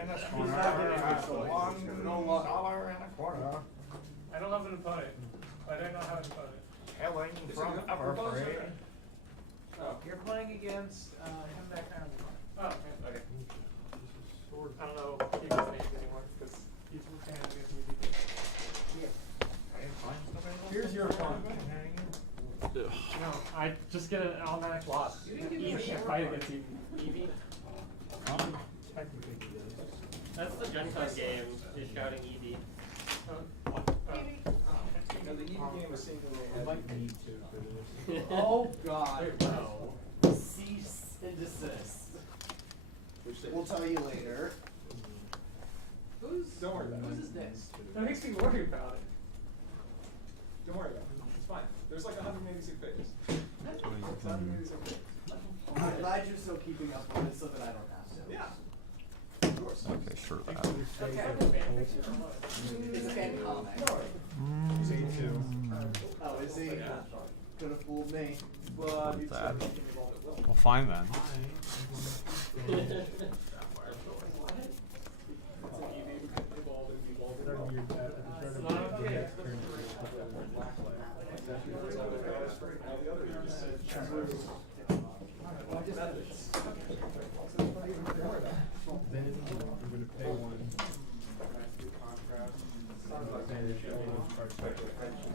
In this corner, $1.25. I don't have an opponent. I don't know how to opponent. Hailing from Everfree. Oh, you're playing against him that kind of. Oh, okay. I don't know people's names anymore because he's playing against me. Here's your fun. No, I just get an automatic loss. Evie can't fight against Evie. Technically he does. That's the Gen Con game, is shouting Evie. No, the Eve game is singularly. I might need to for this. Oh God. No. Cease and desist. We'll tell you later. Don't worry about Who's it. is this? That makes me worry about it. Don't worry about it. It's fine. There's like 186 pages. It's 186 pages. I'm glad you're still keeping up with it so that I don't have to. Yeah. Of course. Okay, sure that. Okay. It's a fan comic. Oh, is he? Could have fooled me. But you That. said you involved it will. Well, fine then.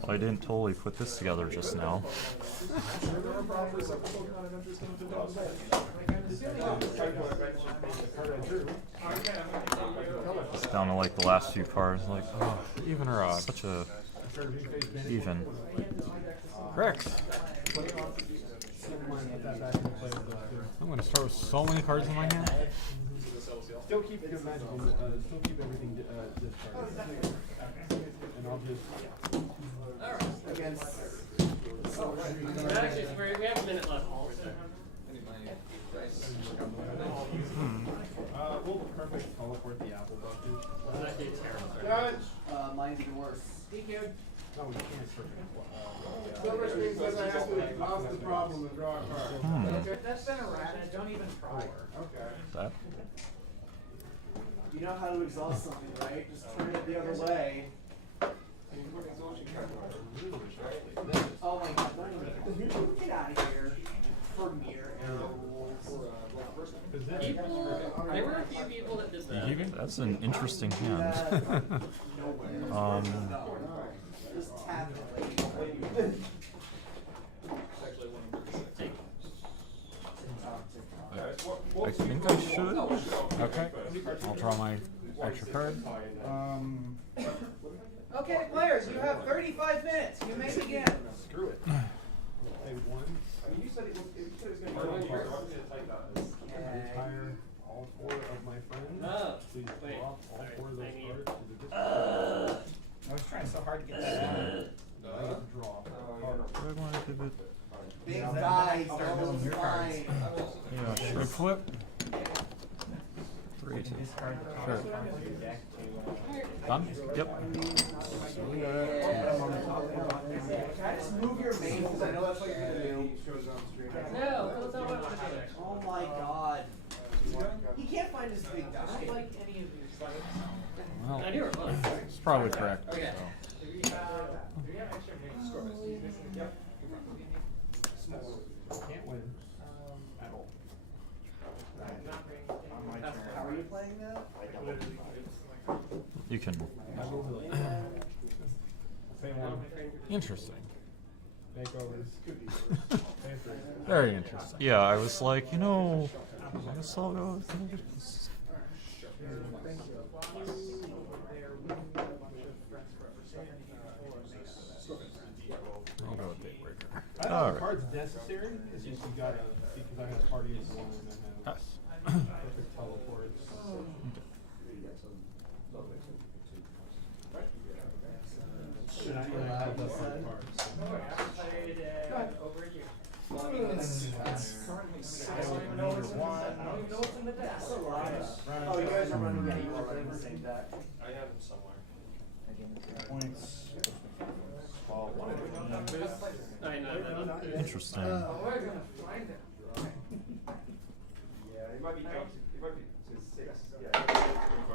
Well, I didn't totally put this together just now. It's down to like the last few cards, like, oh, even or odd. Such a even. Correct. I'm going to start with so many cards in my hand. Still keep your magic, still keep everything discarded. And I'll just. Against. Actually, we have a minute left. We'll perfect teleport the apple bucket. That game's terrible. Mine's even worse. No, we can't perfect. Silver Street says I have to exhaust the problem and draw a card. That's been erratic. Don't even try. Okay. That. You know how to exhaust something, right? Just turn it the other way. Oh my God! Don't even get out of here. Premier arrow rules. There were a few people that did that. That's an interesting hand. Just tap it. I think I should. Okay. I'll draw my extra card. Okay, players, you have 35 minutes. You may begin. Screw it. Play one. I mean, you said it was going to Retire all four of my friends. Please draw off all four of those cards to the discard. I was trying so hard to get that out. I get to draw. Do I want to give it? Big guys, those fine. Yeah, should I flip? 3, 2. Sure. Done? Yep. Can I just move your main? Because I know that's what you're going to do. No, that's not what I'm doing. Oh my God. He can't find his big guy. I don't like any of your sites. Well, I do or not. it's probably correct. Okay. So. Do we have extra names? Yep. Can't win. At all. How are you playing now? You can. Say one. Interesting. Makeovers. Very interesting. Yeah, I was like, I guess I'll go with I'll go with Daybreaker. I don't know All if right. card's necessary. It's just you gotta, because I have parties and one that have Yes. perfect teleports. And I have the hard cards. Over here. Well, I mean, it's currently 6. I don't even know what's in the deck. That's a lot. Oh, you guys are running. Yeah, you are running the same deck. I have him somewhere. Points. I know. Interesting. We're gonna find it. Yeah, it might be 8. It might be 6. Yeah.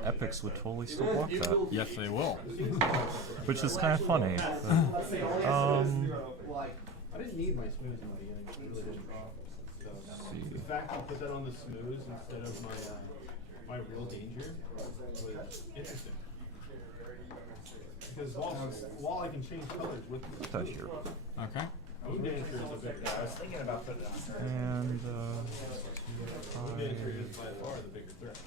epics would totally still block that, Yes, they will. which is kind of funny. But, I didn't need my smooths in the beginning. I really didn't. So the fact you put that on the smooths instead of my real danger was interesting. Because while I can change colors with put that here. Okay. Moon Dancer is a bigger threat. Thinking about putting it on. And Moon Dancer is by far the bigger threat.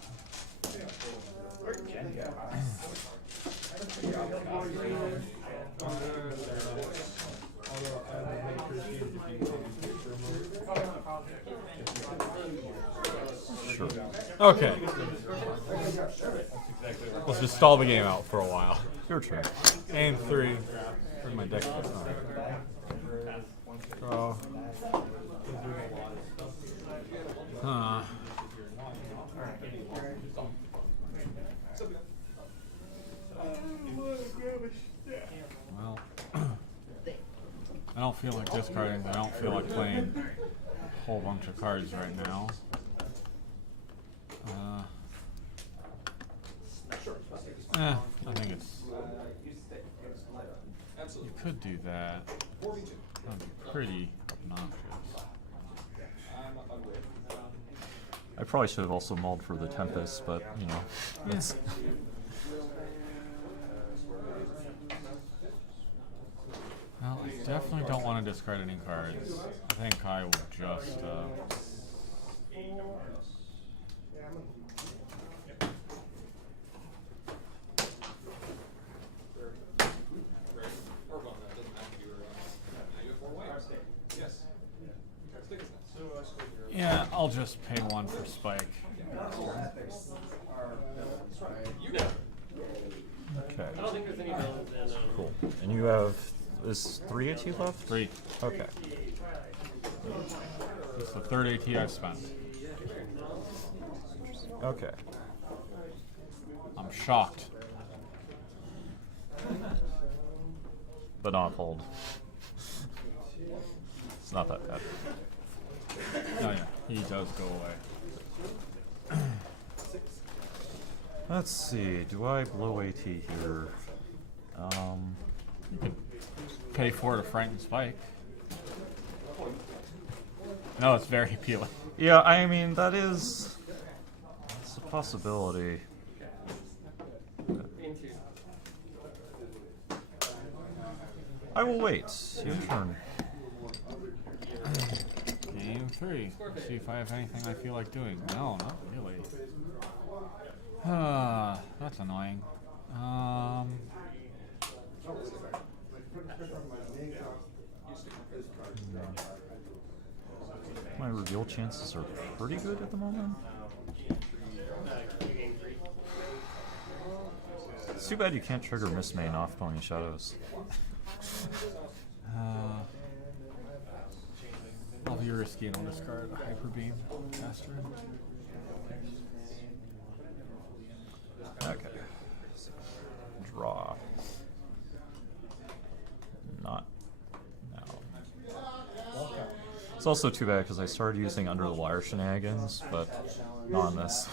Although I would appreciate it if you maybe for a moment. sure. Okay. Let's just stall the game out for a while. Your turn. Aim 3. Where'd my deck go? Draw. Huh. Well, I don't feel like discarding. I don't feel like playing a whole bunch of cards right now. I think it's. You could do that. That'd be pretty obnoxious. I probably should have also mulled for the Tempest, but you know, it's Well, I definitely don't want to discard any cards. I think I will just. Yeah, I'll just pay 1 for Spike. okay. I don't think there's any villains in Cool. And you have is 3 AT left? 3. Okay. It's the third AT I've spent. Okay. I'm shocked. But not hold. It's not that bad. Oh yeah, he does go away. Let's see. Do I blow AT here? You could pay 4 to frighten Spike. No, it's very appealing. Yeah, I mean it's a possibility. I will wait. Your turn. Game 3. See if I have anything I feel like doing. No, not really. That's annoying. My reveal chances are pretty good at the moment. It's too bad you can't trigger Miss Main off Pony Shadows. I'll be risky and I'll discard a Hyper Beam caster. Okay. Draw. Not now. It's also too bad because I started using Under the Wire shenanigans, but not on this.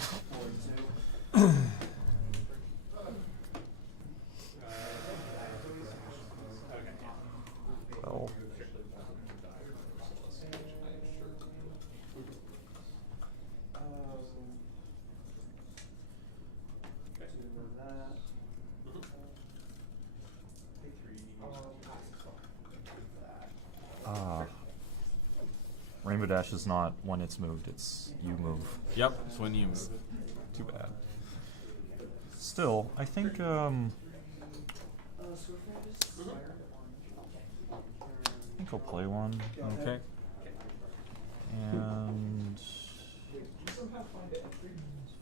Well. Rainbow Dash is not when it's moved, it's you move. Yep, it's when you move. Too bad. Still, I think I'll play one. Okay. And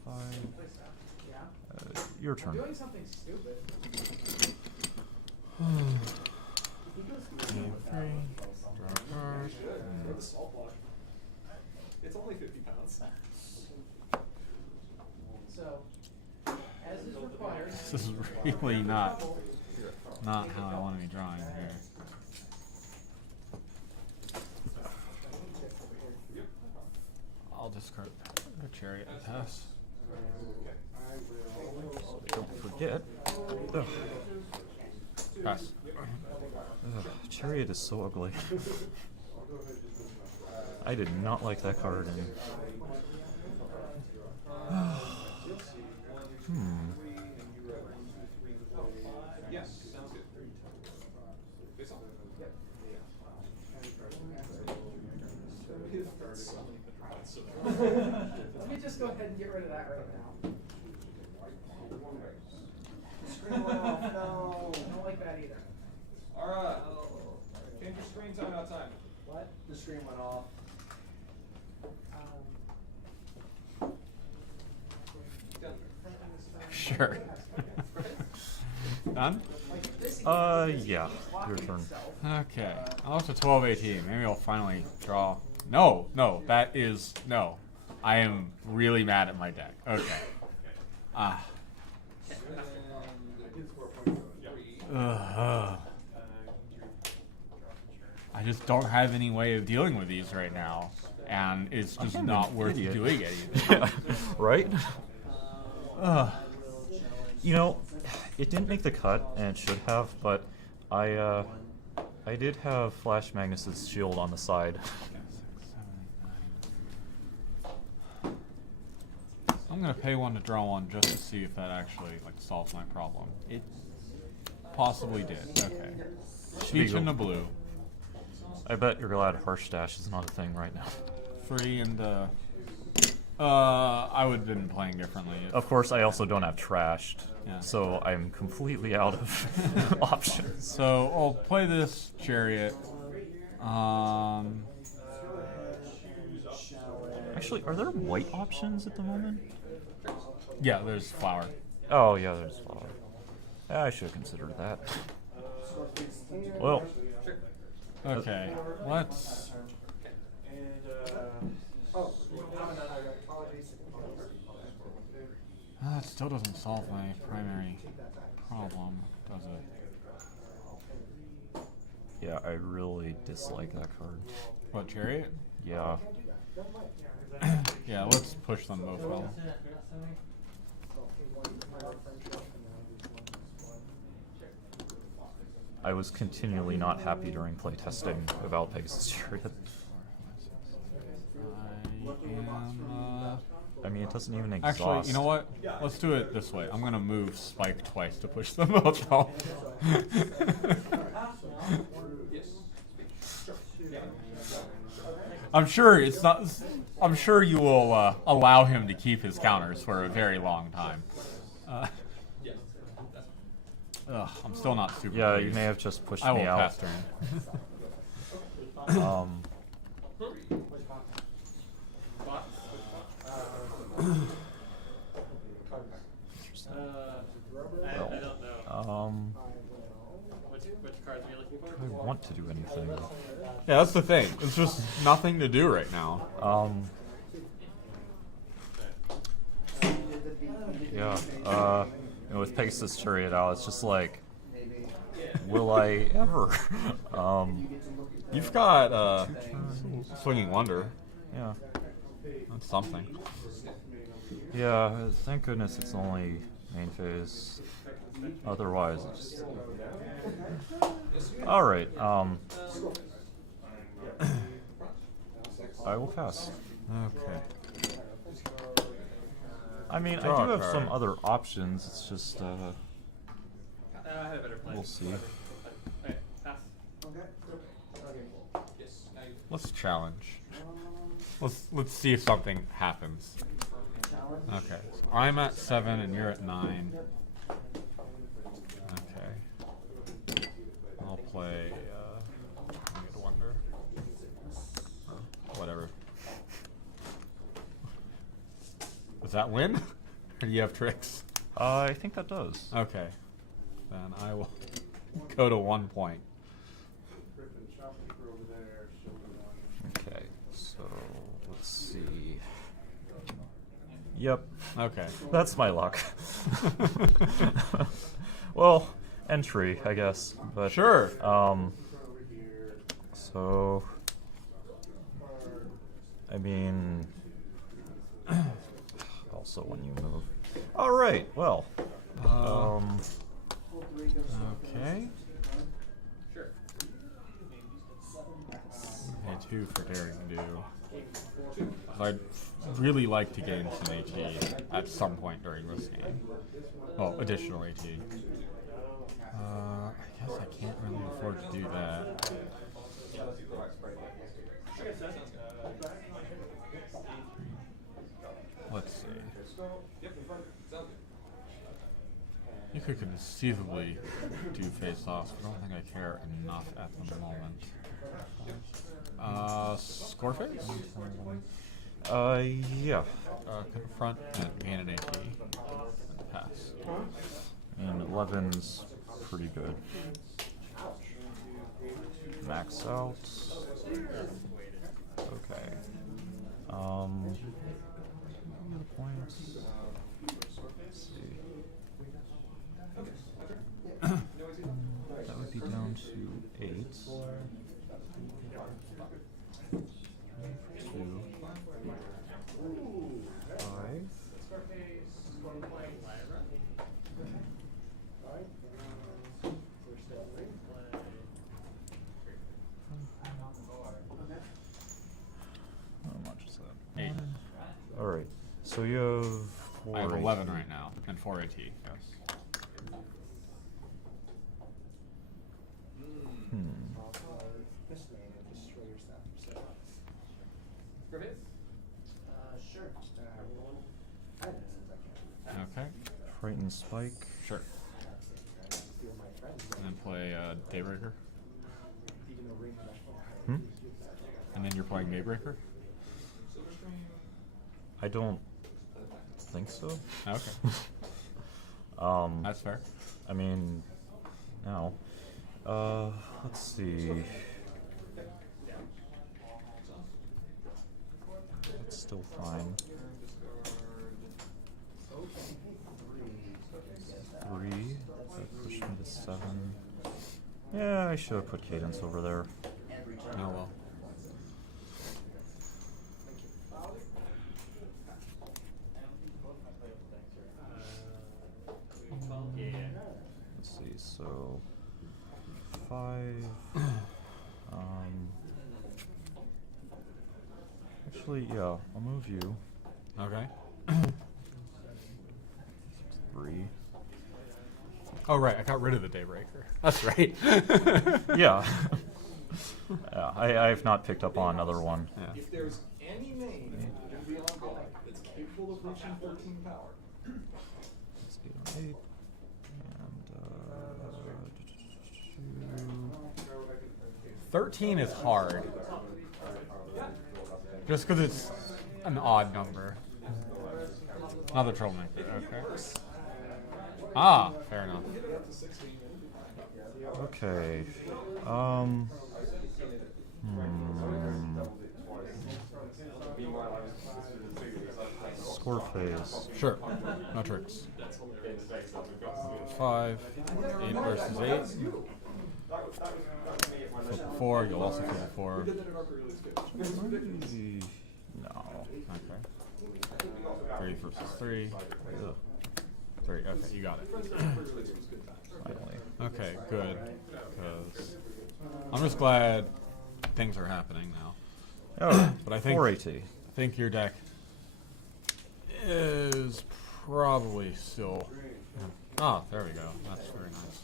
5. Your turn. Doing something stupid. Game 3. Draw a card. It's only 50 pounds. So, as is required. This is really not how I want to be drawing here. I'll discard the Chariot and pass. Yeah. Ugh. Pass. Ugh, Chariot is so ugly. I did not like that card. And Yes, sounds good. Face off. Let me just go ahead and get rid of that right now. Screen went off. No, I don't like that either. Alright. Change your screen timeout time. What? The screen went off. Sure. Done? Yeah, your turn. Okay. I'm up to 12-18. Maybe I'll finally draw. No, that is no. I am really mad at my deck. Okay. I just don't have any way of dealing with these right now, and it's just not worth doing anything. Yeah, right? You know, it didn't make the cut, and it should have, but I did have Flash Magnus's shield on the side. I'm gonna pay one to draw one just to see if that actually solves my problem. It possibly did. Okay. Speech in the blue. I bet you're glad Harsh Dash is not a thing right now. Free and I would have been playing differently. Of course, I also don't have Trashed, Yeah. so I'm completely out of options. So I'll play this Chariot. Actually, are there white options at the moment? Yeah, there's flower. Oh, yeah, there's flower. I should have considered that. Well, Okay, let's. That still doesn't solve my primary problem, does it? yeah, I really dislike that card. What, Chariot? Yeah. Yeah, let's push them both well. I was continually not happy during playtesting about Pegasus Chariot. I mean, it doesn't even exhaust. Actually, you know what? Let's do it this way. I'm gonna move Spike twice to push them both off. I'm sure it's not. I'm sure you will allow him to keep his counters for a very long time. I'm still not super. Yeah, pleased. you may have just pushed I will me out. pass turn. I don't know. Which cards are you looking for? I want to do anything. Yeah, that's the thing. It's just nothing to do right now. Yeah, and with Pegasus Chariot out, it's just like, will I ever? You've got Swinging Wonder. Yeah. That's something. Yeah, thank goodness it's only main phase. Otherwise, it's just... Alright, I will pass. Okay. I mean, Draw I a do have card. some other options, it's just, I had a better plan. we'll see. Okay, pass. Let's challenge. Let's see if something happens. Okay. So I'm at 7 and you're at 9. Okay. I'll play Winged Wonder. Whatever. Does that win? Or do you have tricks? I think that does. Okay. Then I will go to 1 point. Okay, so let's see. Yep, Okay. that's my luck. Well, entry, I guess. But Sure. So I mean, also when you move. All right. Well, 2 for Daring Do. 'Cause I'd really like to gain some AT at some point during this game. Well, additional AT. I guess I can't really afford to do that. Let's see. You could conceivably do face-offs, but I don't think I care enough at the moment. Score phase? Yeah. Confront and gain an AT. Pass. And 11's pretty good. Max out. Okay. What are the points? Let's see. That would be down to 8. 2, 5. How much is that? 8. Alright. So you have 4 I have AT. 11 right now, and 4 AT, yes. Sure. Okay, Frightened Spike. sure. And then play Daybreaker. Hmm? And then you're playing Daybreaker? I don't think so. Okay. That's fair. I mean, now. Let's see. It's still fine. 3. That pushed me to 7. Yeah, I should have put Cadence over there. Oh well. Let's see, so 5. Actually, yeah, I'll move you. Okay. 3. Oh right, I got rid of the Daybreaker. That's right. Yeah. Yeah, I have not picked up on another one. Yeah. If there's any name in Beyond God that's capable of reaching 13 power, Let's 8 on 8. And 13 is hard. Just because it's an odd number. Another troublemaker, okay. Ah, fair enough. 2. Okay. Score phase. Sure, no tricks. 5, 8 versus 8. Flip a 4, you'll also flip a 4. No. Okay. 3 versus 3. Ugh. 3, okay, you got it. Finally. Okay, good. Because I'm just glad things are happening now. Oh, But I think 4 AT. I think your deck is probably still. Ah, there we go. That's very nice.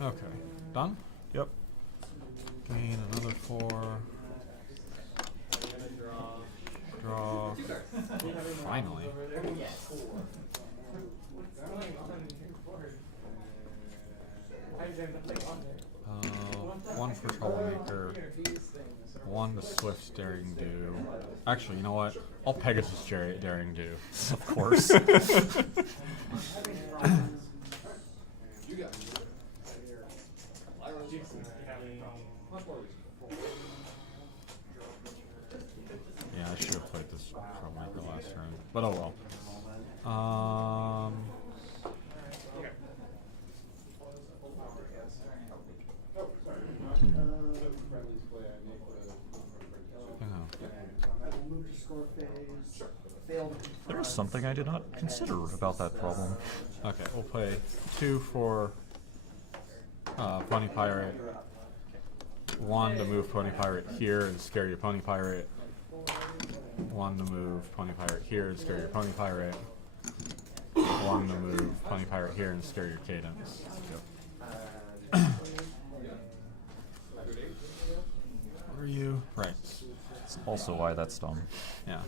Okay, done. Yep. Gain another 4. Draw. Finally. One for Troublemaker. 1 to Swift Daring Do. Actually, you know what? I'll Pegasus Daring Do. Of course. Yeah, I should have played this Troublemaker last turn. But oh well. There's something I did not consider about that problem. Okay, we'll play 2 for Bunny Pirate. 1 to move Pony Pirate here and scare your Pony Pirate. 1 to move Pony Pirate here and scare your Pony Pirate. 1 to move Pony Pirate here and scare your Cadence. Where are you? Right. That's also why that's dumb. Yeah.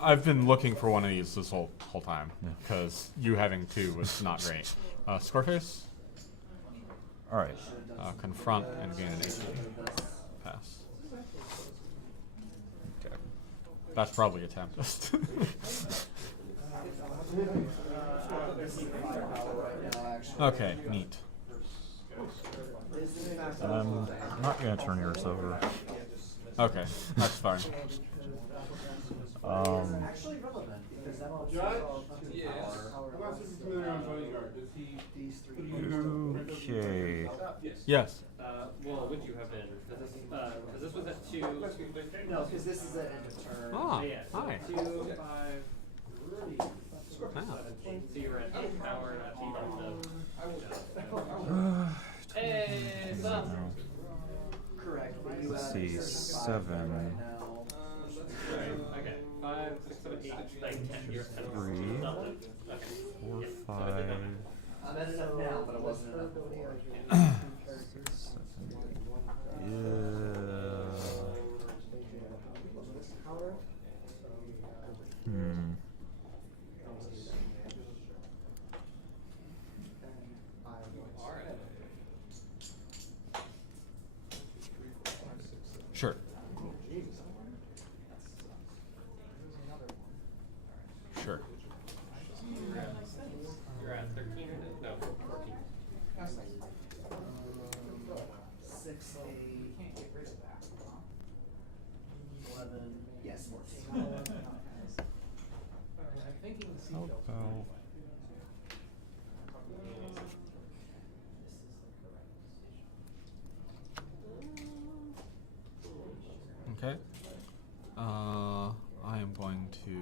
I've been looking for one of these this whole time because you having 2 was not great. Scoreface. All right. Confront and gain an HP. Pass. Okay. That's probably a Tempest. Okay, neat. I'm not gonna turn yours over. Okay, that's fine. Actually relevant because that will Judge? yes. I'm not super familiar on bodyguard. Does he? These 3 Okay. Yes. Well, would you have been? Because this was at 2. No, because this is at end of turn. Ah, Yeah, so hi. 2, 5, Wow. 17. So you were at 8 power, not even Hey, what's up? Correct. But you Let's have see, 35 7. right now. Okay, 5, 6, 7, 8, 9, 10. You're 10. 3, Nothing. Okay. 4, Yep, so it 5, did not matter. I'm at enough now, but it wasn't enough before. 7. Hmm. Sure. Sure. You're at 13 or no, 14. 6, 8, 11, yes, 14. How about Okay. I am going to.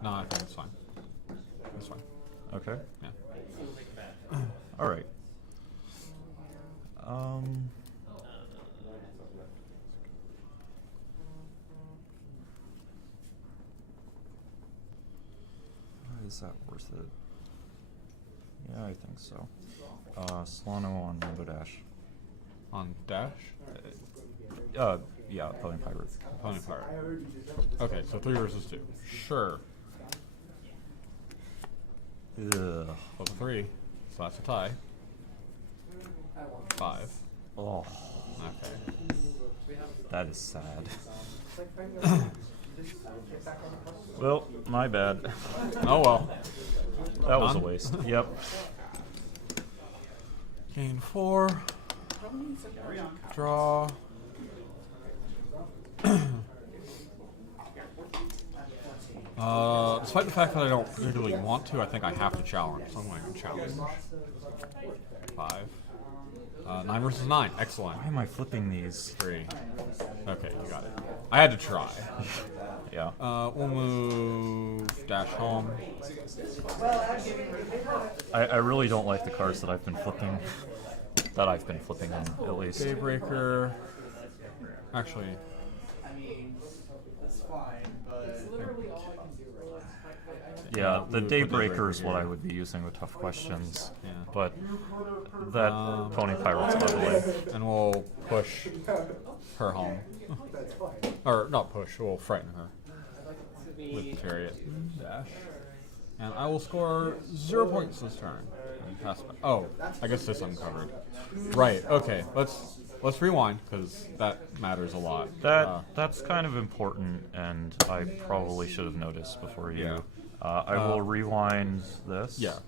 No, I think it's fine. It's fine. okay? Yeah. All right. Is that worth it? Yeah, I think so. Solano on Rainbow Dash. On dash. Yeah, Pony Pirate. Pony Pirate. Okay, so 3 versus 2. Sure. Ugh. Level 3. So that's a tie. 5. Oh, Okay. that is sad. Well, my bad. Oh well. That was a None? waste. Yep. Gain 4. Draw. Despite the fact that I don't particularly want to, I think I have to challenge. So I'm going to challenge. 5. 9 versus 9. Excellent. Why am I flipping these? 3. Okay, you got it. I had to try. Yeah. We'll move dash home. I really don't like the cards that I've been flipping. That I've been flipping in, at least. Daybreaker. Actually, I mean, that's fine, but Yeah, the Move Daybreaker is Daybreaker what I here. would be using with tough questions. Yeah. But that Pony Pirate's ugly. And we'll push her home. Or not push, we'll frighten her with Chariot dash. And I will score 0 points this turn. And pass by. Oh, I guess this uncovered. Right, okay, let's rewind, because that matters a lot. That's kind of important, and I probably should have noticed before you. Yeah. I will rewind this. Yeah.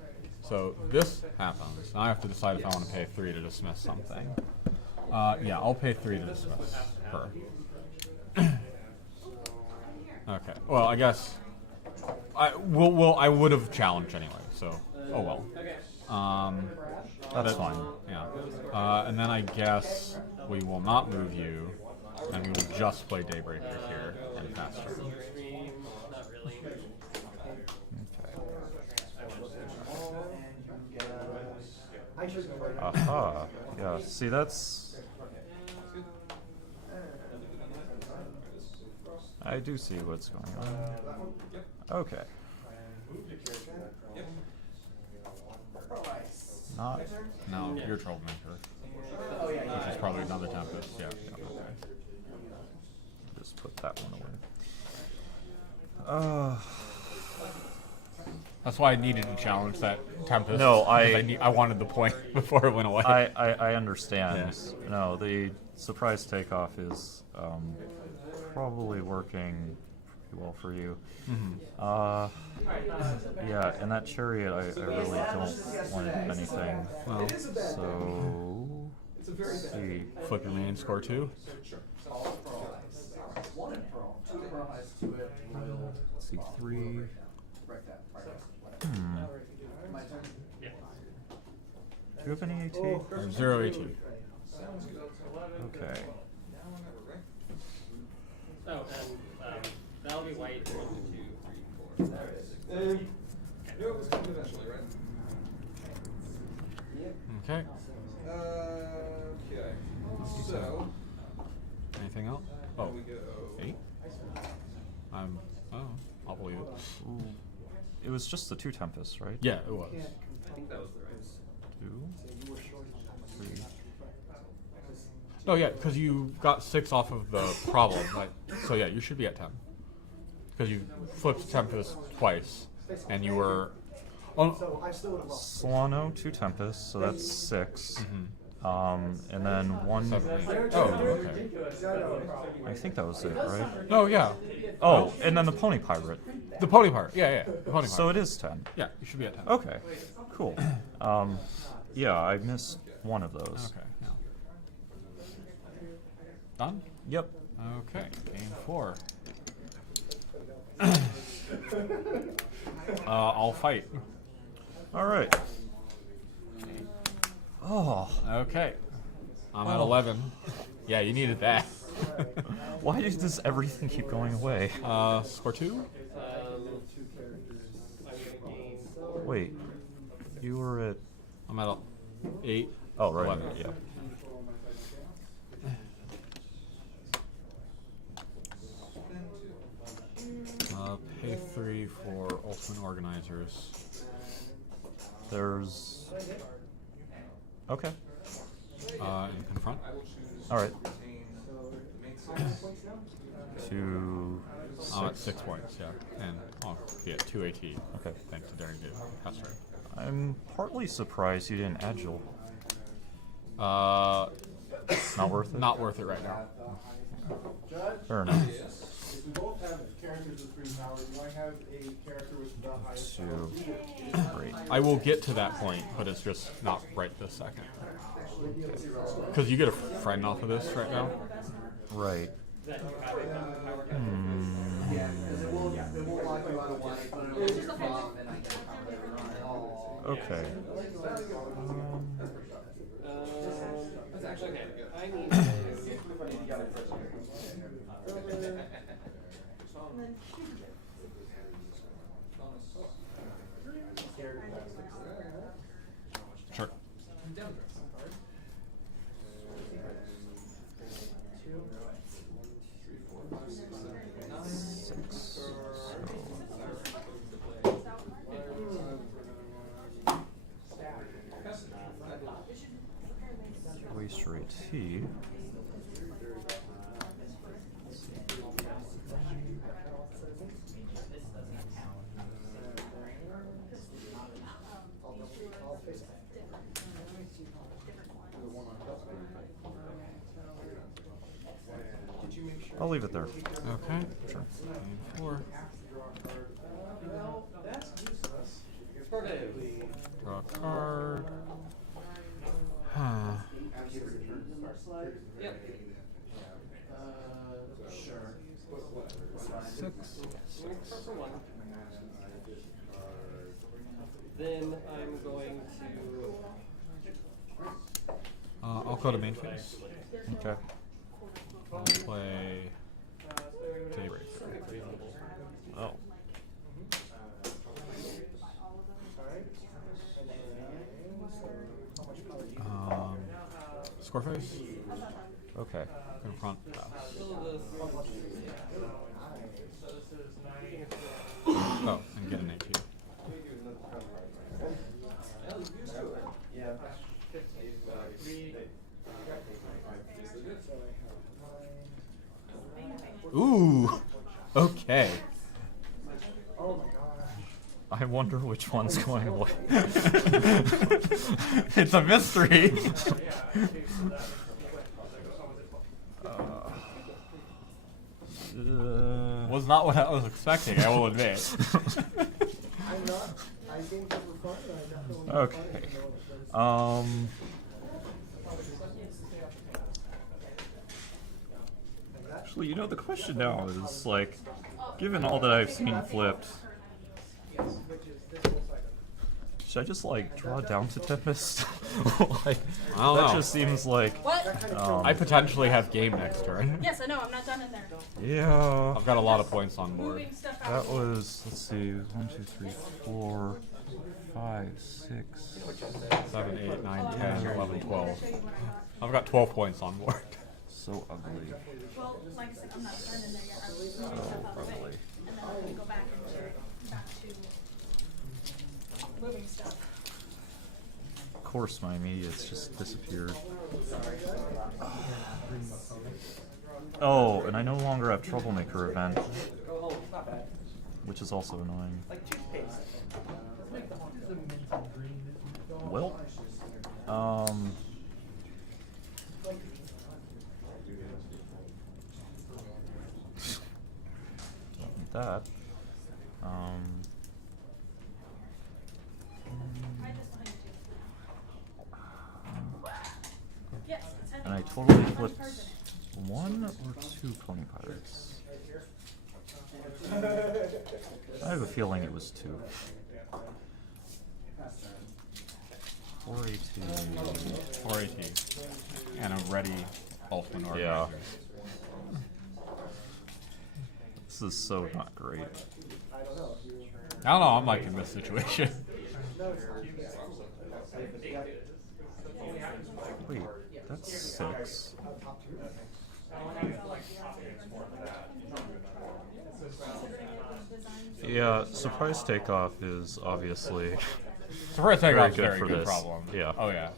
So this happens. Now I have to decide if I want to pay 3 to dismiss something. Yeah, I'll pay 3 to dismiss her. Okay. Well, I guess I would have challenged anyway. So oh well. That's fine. Yeah. And then I guess we will not move you, and we will just play Daybreaker here and pass turn. Not really. I should Yeah, see, that's... I do see what's going on. Okay. Not... No, you're troublemaker. Which is probably another Tempest. Yeah. Okay. Just put that one away. That's why I needed to challenge that Tempest. No, because I wanted the point before it went away. I understand. Yes. No, the surprise takeoff is probably working pretty well for you. Yeah, and that chariot, I really don't want anything. Well, So, let's see. flip your main, score 2. Let's see, 3. Do you have any AT? 0 AT. Okay. Oh, and that'll be white. 1, 2, 3, 4. Knew it was coming eventually, right? Okay. Okay. So, Anything else? Oh, we go. 8? I'll believe it. Ooh. It was just the 2 Tempests, right? Yeah, it was. I think that was the right. 2, 3. Oh yeah, because you got 6 off of the problem. So yeah, you should be at 10. Because you flipped Tempest twice, and you were. Oh. Solano, 2 Tempests, so that's 6. And then 1. 7, 8. Oh, okay. I think that was it, right? Oh yeah. Oh, and then the Pony Pirate. The pony part. Yeah. The pony part. So it is 10. Yeah, you should be at 10. Okay, cool. Yeah, I missed one of those. Okay. Yeah. Done? Yep. Okay. Game 4. I'll fight. All right. Oh. Okay. I'm at 11. Yeah, you needed that. Why does everything keep going away? Score 2? Wait, you were at... I'm at 8. Oh, right. 11. Yeah. Pay 3 for Ultimate Organizers. There's... Okay. And confront. All right. 2... I'm at 6 points, yeah. And I'll be at 2 AT. Okay. Thanks to Daring Do. That's right. I'm partly surprised you didn't agile. Not worth it? Not worth it right now. Fair enough. If we both have characters with 3 powers, do I have a character with the highest 2. power? Great. I will get to that point, but it's just not right this second. Because you get a friend off of this right now. Right. Okay. That's actually okay. I need Sure. Waste rate T. I'll leave it there. Okay. Sure. Game 4. Draw a card. Huh. Yep. Sure. 6. For 1. Then I'm going to. I'll go to main phase. Okay. I'll play Daybreaker. Oh. Score face. Okay. Confront pass. Oh, and get an AP. Ooh. Okay. Oh my gosh. I wonder which one's going away. It's a mystery. Was not what I was expecting, I will admit. I'm not. I think it was fun. I definitely. Okay. Actually, you know, the question now is, like, given all that I've seen flipped, should I just, like, draw down to Tempest? Like, I don't that know. just seems like... What? I potentially have game next turn. Yes, I know. I'm not done in there. Yeah... I've got a lot of points on board. Moving stuff out. That was, let's see, 1, 2, 3, 4, 5, 6... 7, 8, 9, 10, 11, 12. I've got 12 points on board. So ugly. Well, like I said, I'm not done in there yet. I was moving stuff out of the way. And then I'm going to go back to moving stuff. Of course, my immediates just disappeared. Oh, and I no longer have Troublemaker event, which is also annoying. Well, don't need that. Yes, And I totally flipped 1 or 2 Pony Pirates. I have a feeling it was 2. 4AT. 4AT. And a ready ultimate organizer. Yeah. This is so not great. I don't know, I'm liking this situation. Wait, that's 6. Yeah, surprise takeoff is obviously Surprise very takeoff's good very for good this. problem. Yeah. Oh yeah.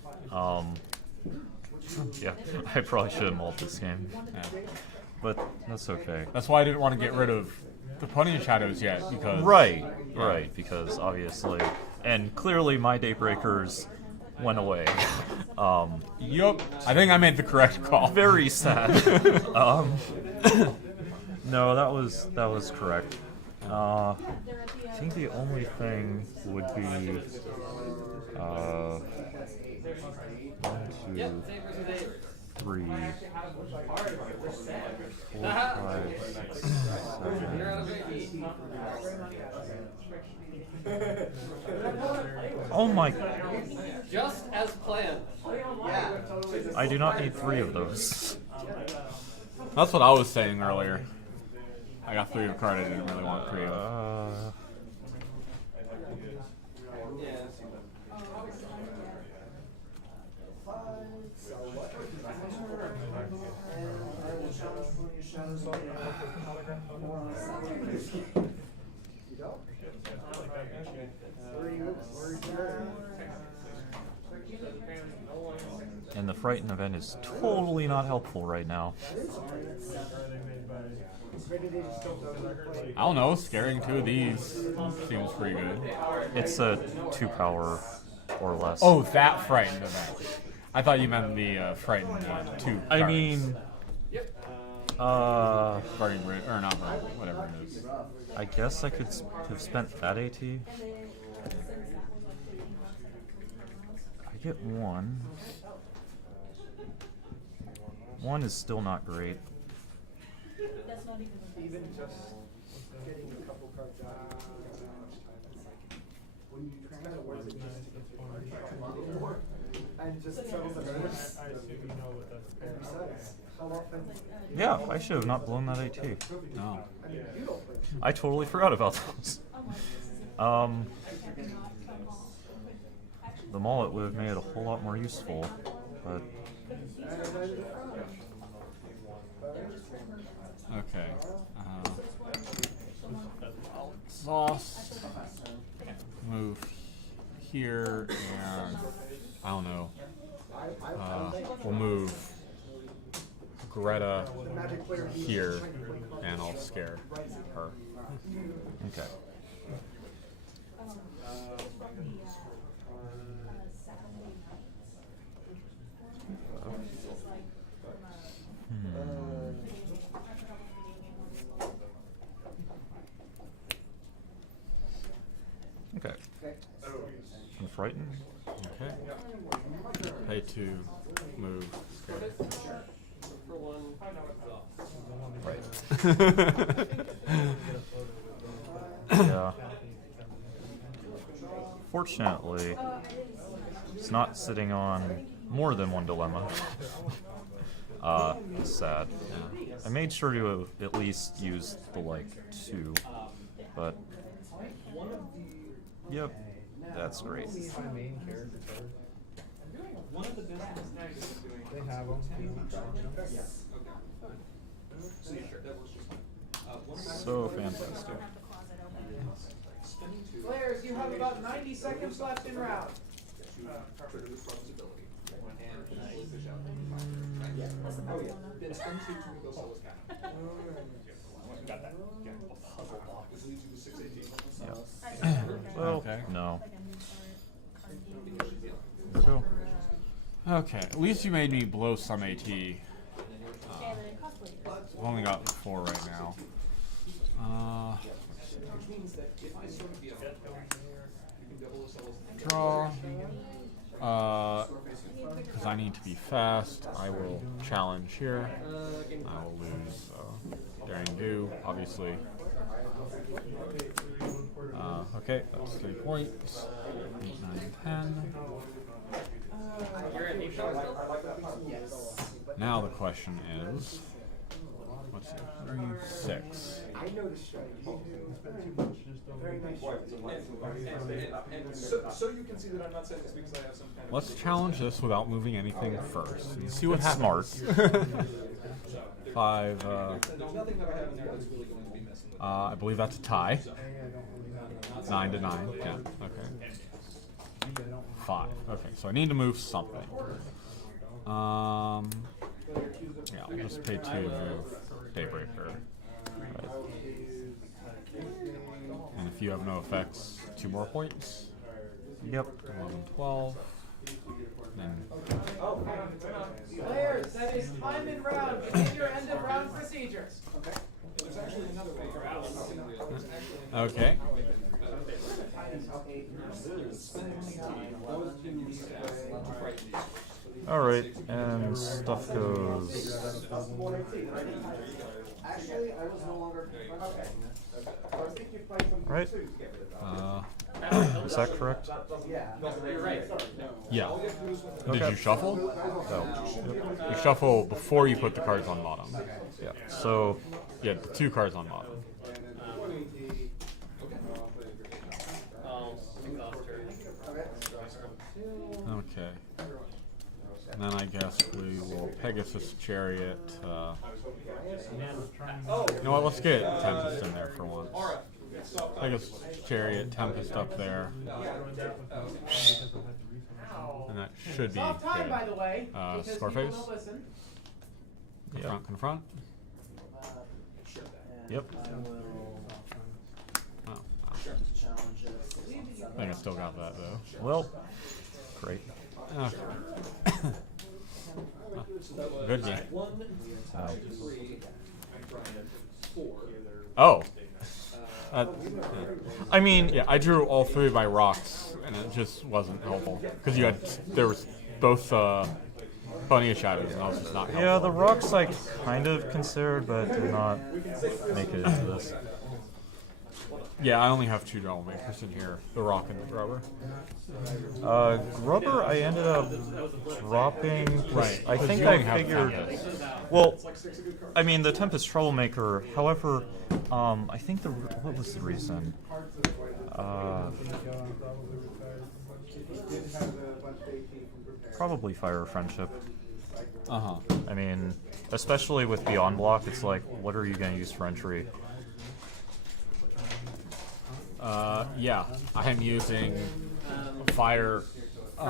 Yeah, I probably should have mulled this game, Yeah. but that's okay. That's why I didn't want to get rid of the Pony Shadows yet, because... Right, because obviously, and clearly my Daybreakers went away. Yup. I think I made the correct call. Very sad. No, that was correct. I think the only thing would be 1, 2, 3, 4, 5, 6, 7. Oh my! Just as planned. I do not need 3 of those. That's what I was saying earlier. I got 3 of card, I didn't really want 3 of. And the Frighten event is totally not helpful right now. I don't know, scaring 2 of these seems pretty good. It's a 2 power or less. Oh, that frightened event. I thought you meant the frightened 2 I cards. mean, Guardian Rid, or not, whatever it is. I guess I could have spent that AT. I get 1. 1 is still not great. Even just getting a couple cards out when you kind of work it just to get more and just settle the nerves. And besides, how often? Yeah, I should have not blown that AT. No. I mean, you don't play. I totally forgot about those. The mullet would have made it a whole lot more useful, but Okay. Exhaust. Move here, and I don't know. We'll move Greta here, and I'll scare her. Okay. Okay. I'm frightened. Okay. Pay 2, move, scare. For one, Right. Yeah. Fortunately, it's not sitting on more than one dilemma. It's sad. Yeah. I made sure to at least use the like 2, but yep, that's great. One of the business snags I'm doing. They have them. So yeah, that works just fine. So fantastic. Players, you have about 90 seconds left in round. Trigger this problem's ability. And fish out. Oh yeah. Then spend 2 to go sell his cat. Got that. This leaves you with 6 AT. Yeah. Well, Okay. no. So, okay, at least you made me blow some AT. I've only got 4 right now. Which means that if I sort of be a you can double the cells. Draw. Because I need to be fast, I will challenge here. I will lose Daring Do, obviously. Okay, that's 3 points. 8, 9, 10. you're at 8 shots still? Now the question is, what's it? 36. I know the strategy. Very nice. And so you can see that I'm not saying this because I have some kind of. Let's challenge this without moving anything first and see what That's happens. smart. 5. There's nothing that I have in there that's really going to be messing with. I believe that's a tie. 9 to 9. Yeah. Okay. 5. Okay. So I need to move something. Yeah. I'll just pay 2 to move Daybreaker. Right. And if you have no effects, 2 more points. Yep. 11, 12. Then Players, that is time in round. Begin your end of round procedures. There's actually another way. okay. Alright, and stuff goes. Actually, I was no longer. Okay. I think you played some. Right? Is that correct? Yeah. You're right. Yeah. Did Okay. you shuffle? No. You shuffle before you put the cards on bottom. Yeah. So, Yeah, 2 cards on bottom. I'll exhaust her. Okay. And then I guess we will Pegasus Chariot. You know what? Let's get Tempest in there for once. Pegasus Chariot, Tempest up there. And that should be Soft time, by the good. way. Because people Scarface? don't listen. Confront, confront. yep. Oh, wow. I think I still got that though. Well, great. Okay. Good game. Oh. I mean, Yeah, I drew all 3 by rocks, and it just wasn't helpful because there was both Bunny of Shadows, and I was just not helpful. yeah, the rocks I kind of considered, but did not make it into this. Yeah, I only have 2 Drama Makers in here, the rock and the grubber. Grubber, I ended up dropping. Right, I 'cause think you only I have figured. Tempest. Well, I mean, the Tempest Troublemaker. However, I think what was the reason? Probably Fire of Friendship. I mean, especially with Beyond Block, it's like, what are you going to use for entry? Yeah, I am using fire, The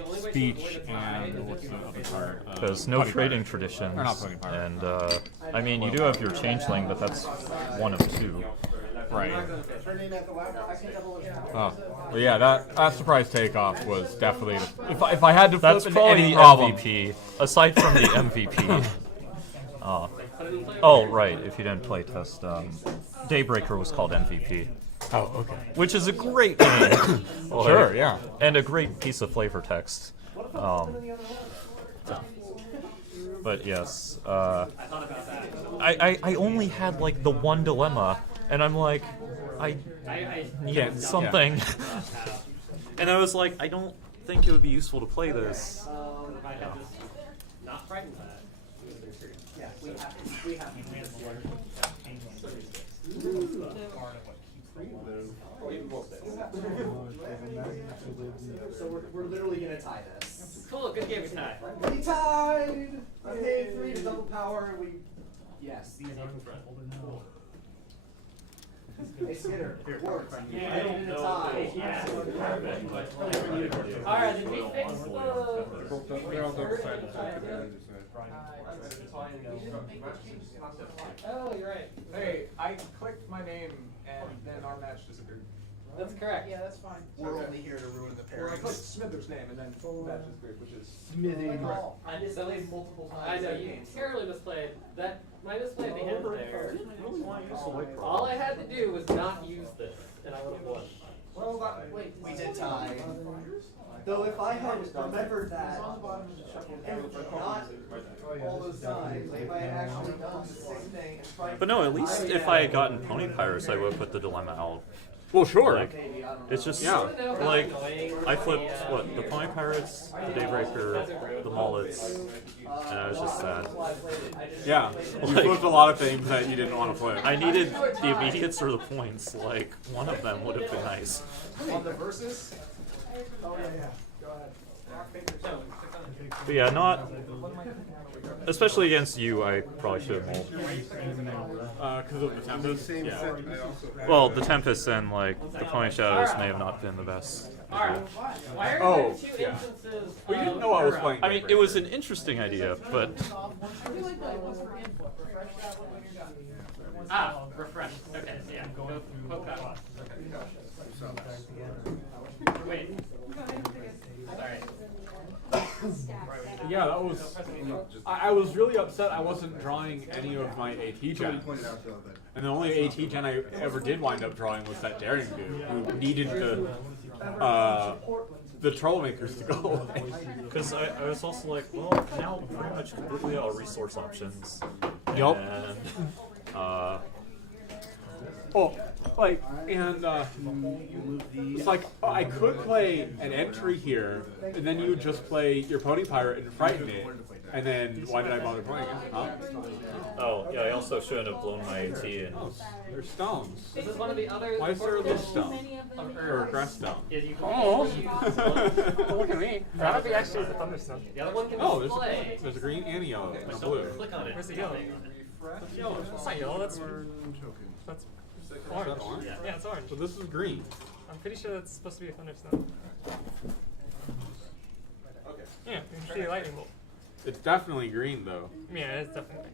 only way to speech, avoid a tie and is what's if the you other pick part? There's no Putty trading Pirate. traditions. Or not Putty Pirate. And, I mean, you do have your Changeling, but that's one of two. Right. Turning at the left, I can double it. Oh, but yeah, that surprise takeoff was definitely. If I had to That's flip probably any the problem, MVP, aside from the MVP. Oh, right, if you didn't play test, Daybreaker was called MVP. Oh, okay. Which is a great name. Sure, yeah. And a great piece of flavor text. But yes, I only had like the one dilemma, and I'm like, I need something. And I was like, I don't think it would be useful to play this. if I had this not frightened by that. Yeah, we have So we're literally gonna tie this. Cool, good game, we tie. We tied! Okay, 3 to double power, we... Yes. Hey, Skitter, it worked. I did a tie. Alright, did we fix the... Oh, you're right. Hey, I clicked my name and then our match disappeared. That's correct. Yeah, that's fine. We're only here to ruin the Or I clicked pairings. Smithers' name and then match disappeared, which is I just multiple times. I know, you terribly misplayed. That, my misplay at the end there. All I had to do was not use this, and I would have won. well, that, We did tie. Though if I had remembered that, and not all those times, if I had actually done the same thing and tried. But no, at least if I had gotten Pony Pirates, I would have put the dilemma out. well, sure. Like, it's just, Yeah. like, I flipped, what, the Pony Pirates, the Daybreaker, the Mullets, and I was just sad. Yeah, you flipped a lot of things that you didn't want to flip. I needed the immediates or the points, like, one of them would have been nice. on the versus, Oh, yeah. Go ahead. But yeah, not, especially against you, I probably should have mulled. Because of the Tempest. Yeah. Well, the Tempest and, like, the Pony Shadows may have not been the best. Alright. Why are Oh, there two yeah. instances We didn't of know I was Ura? playing. I mean, it was an interesting idea, but I feel like that was for input. Refresh that one when you're done. Ah, refresh. Okay, yeah, go poke that one. Wait. Sorry. Yeah, that was. I was really upset I wasn't drawing any of my AT gens. And the only AT gen I ever did wind up drawing was that Daring Dude, who needed the Trollmakers to go away. because I was also like, well, now pretty much completely out of resource options. Yup. And, Oh, like, and it's like, I could play an entry here, and then you would just play your Pony Pirate and frighten it, and then why did I bother playing it? Huh? oh, yeah, I also shouldn't have blown my AT in. There's stones. This is one of the other. Why is there this stone? Many of them. Or grass stone? Yeah, you can Oh. Look at me. That would be actually the Thunderstone. The other one can Oh, display. there's a green and a yellow and a Don't blue. click on it. Where's the yellow? Yellow. It's not yellow. That's orange. orange? Yeah, it's orange. So this is green. I'm pretty sure that's supposed to be a Thunderstone. okay. Yeah, you can see a lightning bolt. It's definitely green though. Yeah, it's definitely.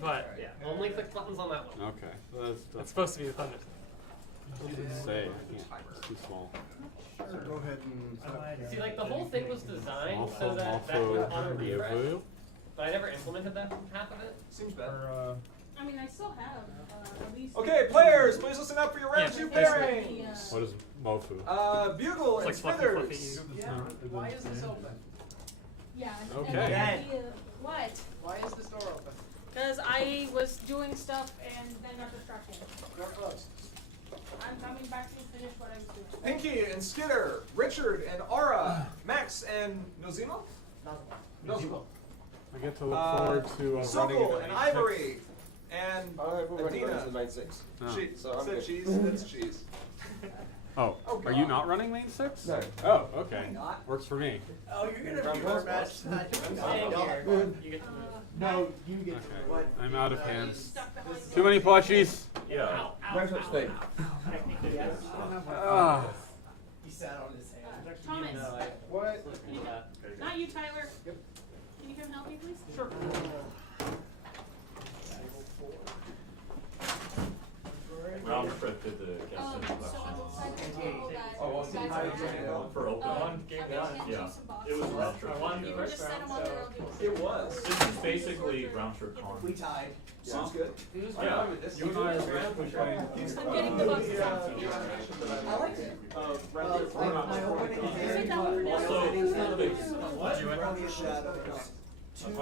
But Yeah, only click buttons on that one. Okay, so it's that's supposed to be the Thunderstone. what does it say? I can't. It's too small. Go ahead and. See, like the whole thing was designed Also, so that that would auto refresh, blue. but I never implemented that half of it. Seems bad. I mean, I still have at least. Okay, players, please listen up for your round Yeah, 2 this- pairings. What is Mofu? Bugle and It's like fluffy, Smithers. fluffy. Why is this open? Yeah. and Okay. the Again. idea- What? Why is this door open? Because I was doing stuff and then got distracted. Door closed. I'm coming back to finish what I was doing. Pinky and Skitter, Richard and Aura, Max and Nozima? Nozima. I get to look forward to running Sokol into and Ivory and We're running Adina. to 9-6. Oh. Cheese. So I'm Said good. cheese, that's cheese. Oh, Oh, Are you not running main 6? No. Oh, okay. Works for me. Oh, you're gonna be more match. No, you get What? I'm out of hands. Too many plushies. Yeah. No such thing. He sat on his hand. Thomas. What? Not you, Tyler. Yep. Can you come help me, please? Sure. Round trip did the guest So introduction. on the side of the table that. Oh, well, see that's how you on did it. the- For open one? Game done. Yeah. It was a round trip. You can just set them on there, I'll do it. It was. This is basically round trip con. We tied. Sounds good. Yeah. You and I are basically playing. I'm getting the bugs. I liked it. My opening Sit hand. down for now. Also, What? you went- Two, the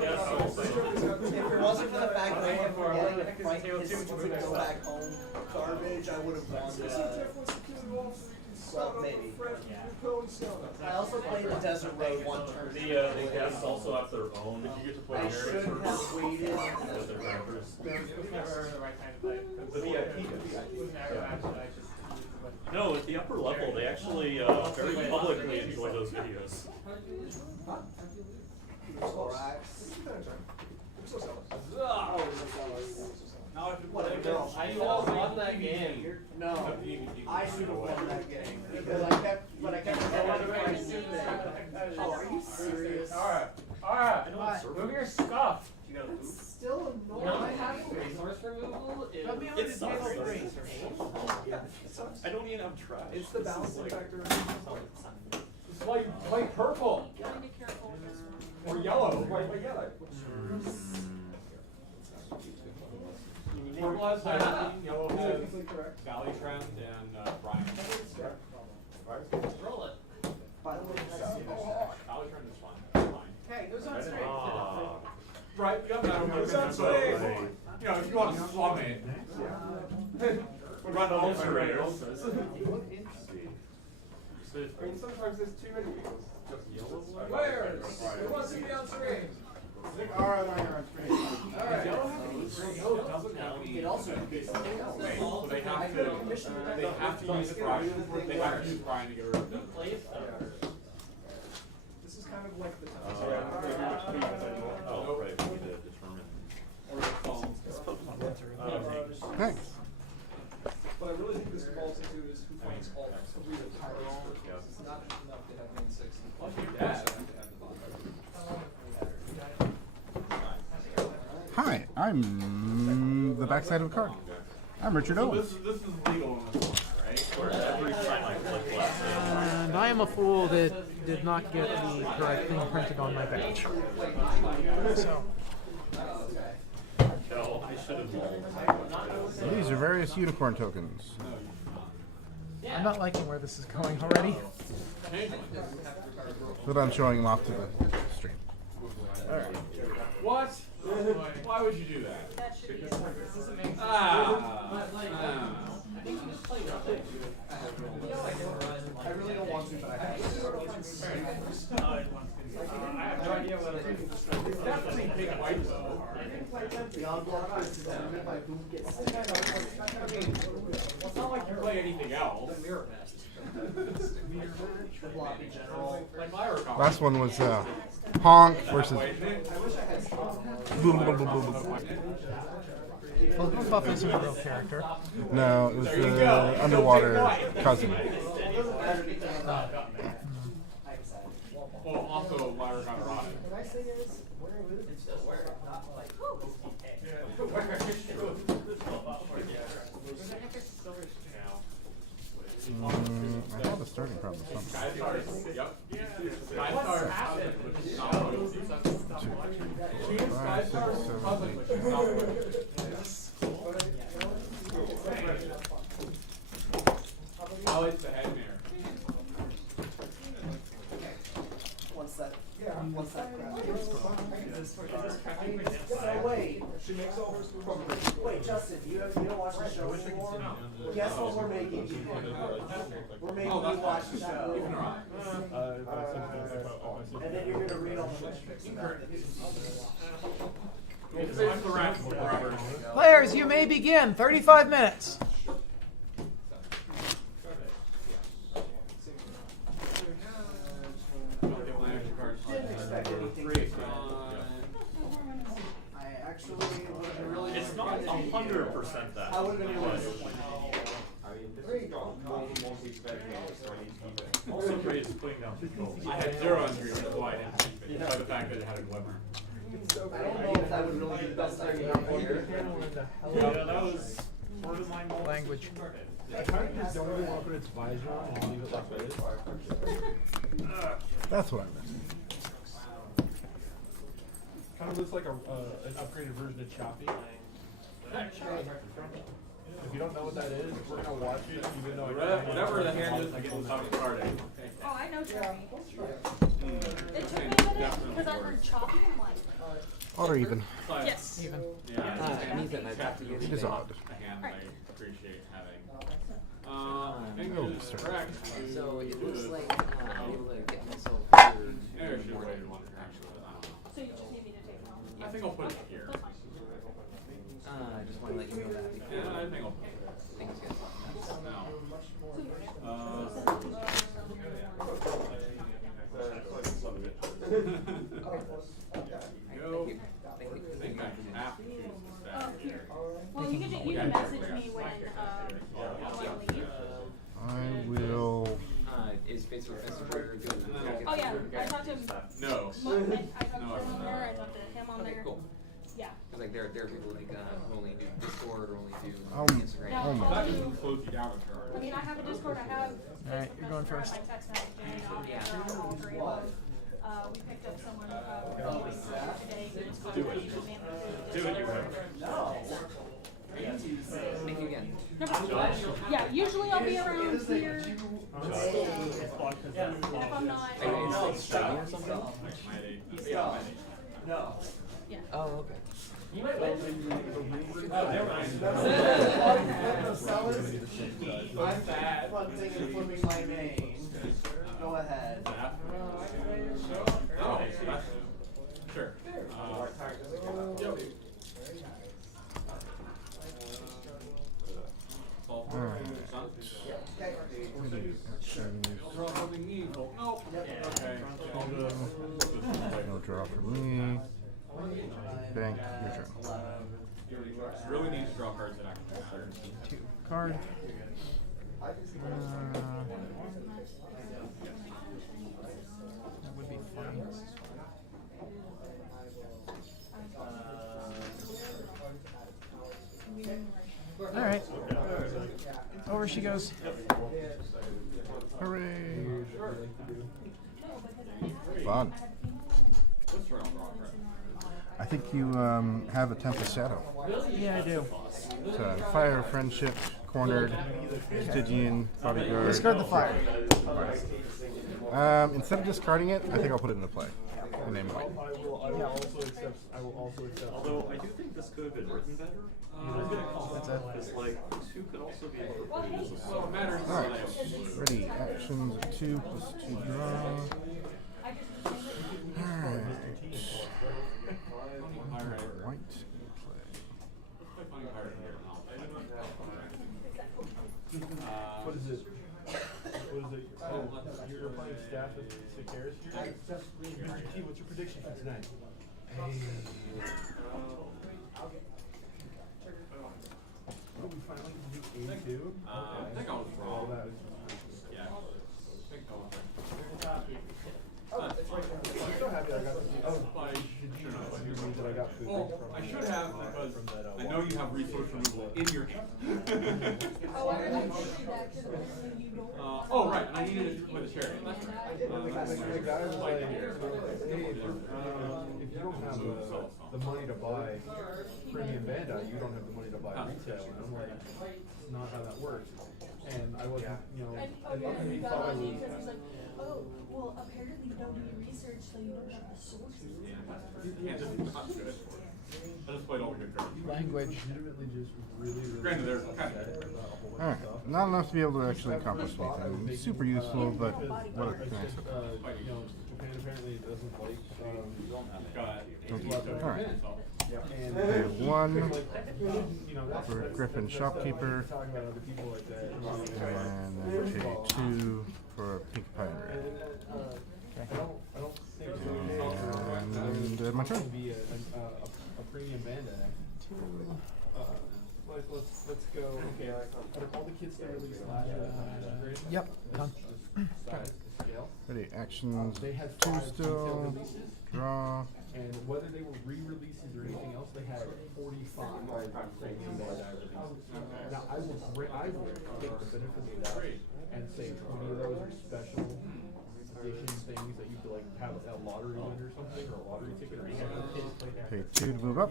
guest also. if it wasn't for the fact that I had forgetting to fight his stupid go back home garbage, I would have won. Well, maybe. I also played the Desert Road one turn. The guests also have their own. If you get to play I their should turn have waited. with their members. It was never the right time to play it. The VIP. It was never a match that I just used as much. No, at the upper level, they actually very publicly enjoy those videos. You all won that game. No, I should have won that game because I kept going for my stupid. Oh, are you serious? Alright, move your stuff. It's still No, annoying. I have resource removal is. It sucks. I don't even have trash. It's the balancing factor. This is why you play purple Gotta be careful with this one. or yellow. Why yellow? Purple has Dynamite, yellow has Technically correct. Valley Trend, and Brian. Roll it. By the way, Valley Trend is fine. okay, goes on straight. Ah. Right, you have that. Sounds So, great. you know, if you want to slum it. We'll run the whole survey. I mean, sometimes there's too many wheels. Just yellow. Where? Who wants to be on screen? It also could be something else. So they have to use Brian. They have to use Brian to get rid of them. This is kind of like the Oh, right, we need to determine. Thanks. What I really think this falls into is who finds all three of the titles. It's not enough to have main 6. Hi, I'm the backside of a card. I'm Richard So Owens. this is legal on this one, right? Where every time I click last name. And I am a fool that did not get the correct thing printed on my badge. So, No, I should have. These are various unicorn tokens. I'm not liking where this is going already. But I'm showing them off to the stream. What? Why would you do that? That should be. I think you just play nothing. I really don't want to, but I have to. I have no idea what It's definitely big white though. Beyond block is determined by who gets to. It's not like you play anything else. The block in general. Like Lyra Con. Last one was Honk versus. I wish I had Well, Puff isn't a real character. No, it was the underwater cousin. Well, also Lyra Con erotic. What I say is, where I live, it's still where, not like. I have a starting problem somewhere. Yep. Skystar happened, which is not loyalty. Skystar is public, which is not loyalty. I like the head mirror. Once that So wait. Wait, Justin, you don't watch the show anymore? Guess what we're making you? We're making you watch the show. And then you're gonna read all the metrics about it. Players, you may begin. 35 minutes. I would have been able to disappoint Also great is putting down control. I had 0 on green, that's why I didn't keep it, despite the fact that it had a glimmer. I don't know if that would really be the best idea here. Yeah, that was part of my Language. I kind of just don't really want to put its visor on and leave it like this. That's what I meant. Kind of looks like an upgraded version of Choppy. If you don't know what that is, we're gonna watch it. Even though whatever the hand is, I get the top card. Oh, I know Choppy. It took me a minute because I heard Choppy and I'm like, Odd or even? yes. Even. It is odd. A hand I appreciate having. I think Oh, it is sir. correct. So it looks like I'm able to get myself Maybe I should have waited one actually, but I don't know. So you just need me to take them off? I think I'll put it here. I just want to let you know that. Yeah, I think I'll put it there. Things get Now. Go. I think I have to choose the stack here. Well, you can message me when you want to leave. I will. Is Fitzgerald doing Oh yeah, I talked to him. No. I talked to him on there. I talked to him on there. Cool. Yeah. Because like there are people like who only do Discord or only do Instagram. Now, Almost. I'll do- Close you down with her. I mean, I have a Discord. I have Alright, Facebook you're going Messenger, first. I have my text messaging. I'll answer on all 3 of them. We picked up someone today who was Do it. Do it, you will. Thank you again. No problem. Yeah, usually I'll be around here. And if I'm not, Are you like streaming or something? No. yeah. Oh, okay. I'm bad. Punting and flipping my name. Go ahead. Oh, sure. No draw for me. Bank, your turn. Really need to draw cards that actually matter. 2 card. That would be funny. Alright. Over she goes. Hooray! Fun. I think you have a Tempest Shadow. Yeah, I do. It's Fire, Friendship, Cornered, Stygian, Bodyguard. Discard the fire. Instead of discarding it, I think I'll put it into play. And name white. I will also accept. Although I do think this could have been written better. That's it. Because like 2 could also be interpreted as a So it matters. Alright. Ready. Actions of 2 plus 2 draw. Alright. White in play. What is it? What is it? Oh, you're playing staff with Sikaris here? Mr. T, what's your prediction for tonight? Oh, we finally can do 82? I think I was wrong. Oh, that was Yeah. I think I was right. I'm so happy I got to see. Oh, I did you know that I got food Well, from? I should have because I know you have resource removal in your hand. Oh, I didn't see that because apparently you don't. Oh, right, and I needed it for the charity. That's right. The guy was like, hey, if you don't have the money to buy premium Bandai, you don't have the money to buy retail. And I'm like, it's not how that works. And I wasn't, you know, And oh yeah, he got on me because he's like, oh, well, apparently you don't do your research, so you don't have the sources. Yeah, just not good for it. I just played all the good cards. Language. legitimately just really Granted, there's kind upset of. about a whole bunch of Alright. stuff. Not enough to be able to actually accomplish anything. Super useful, but what can I say? You know, Japan apparently doesn't like Got Alright. and I have 1 you know, that's for Griffin Shopkeeper, talking about other people like that. and then pay 2 for Pink Pioneer. I don't think And my turn. to be a premium Bandai. let's go. Okay, out of all the kids that released last year, Yep, done. size, scale. Ready, actions. They had 2 5 retail still. releases, Draw. and whether they were re-releases or anything else, they had 45 premium Bandai releases. Now I will take the benefit of the doubt and say 20 of those are special edition things that you could like have a lottery win or something, or a lottery ticket or something. Pay 2 to move up.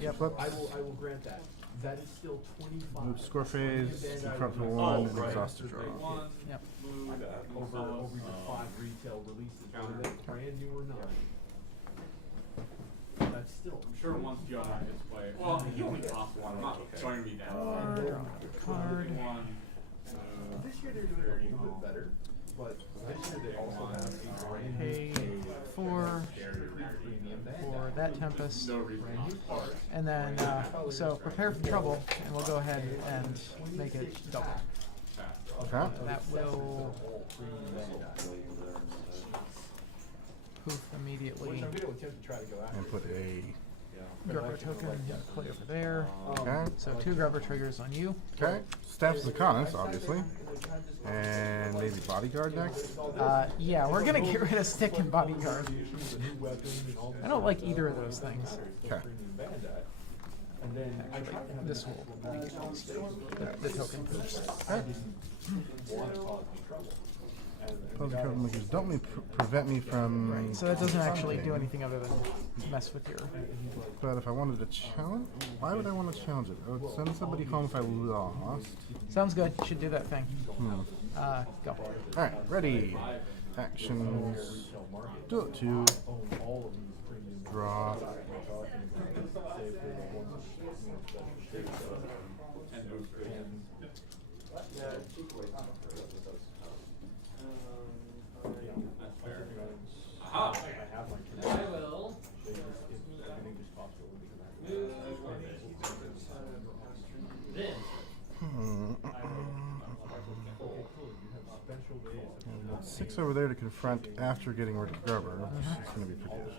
Yep. Flip. I will grant that. That is still 25. Move score phase. Confront for 1 and exhaust to draw. Yep. Over your 5 retail releases, whether they're brand new or not. That's still. I'm sure once you on display. Well, you only cost 1. I'm not showing me that. Card. This year they're doing a little bit better, but this year they also have a brand new Pay 4 for that Tempest. And then, so prepare for trouble, and we'll go ahead and make it double. Okay. That will poof immediately. And put a. Grubber token into play over there. Okay. So 2 grubber triggers on you. Okay. Staffs Zacanas, obviously. And maybe Bodyguard next. Yeah, we're gonna get rid of Stick and Bodyguard. I don't like either of those things. Okay. Actually, this will the token first. Puzzle troublemakers don't prevent me from. So that doesn't actually do anything other than mess with your. But if I wanted to challenge, why would I want to challenge it? I would send somebody home if I lost. Sounds good. Should do that thing. Go. All right, ready. Actions. Do it 2. Draw. I will. Then. And 6 over there to confront after getting rid of Grubber. It's going to be pretty good.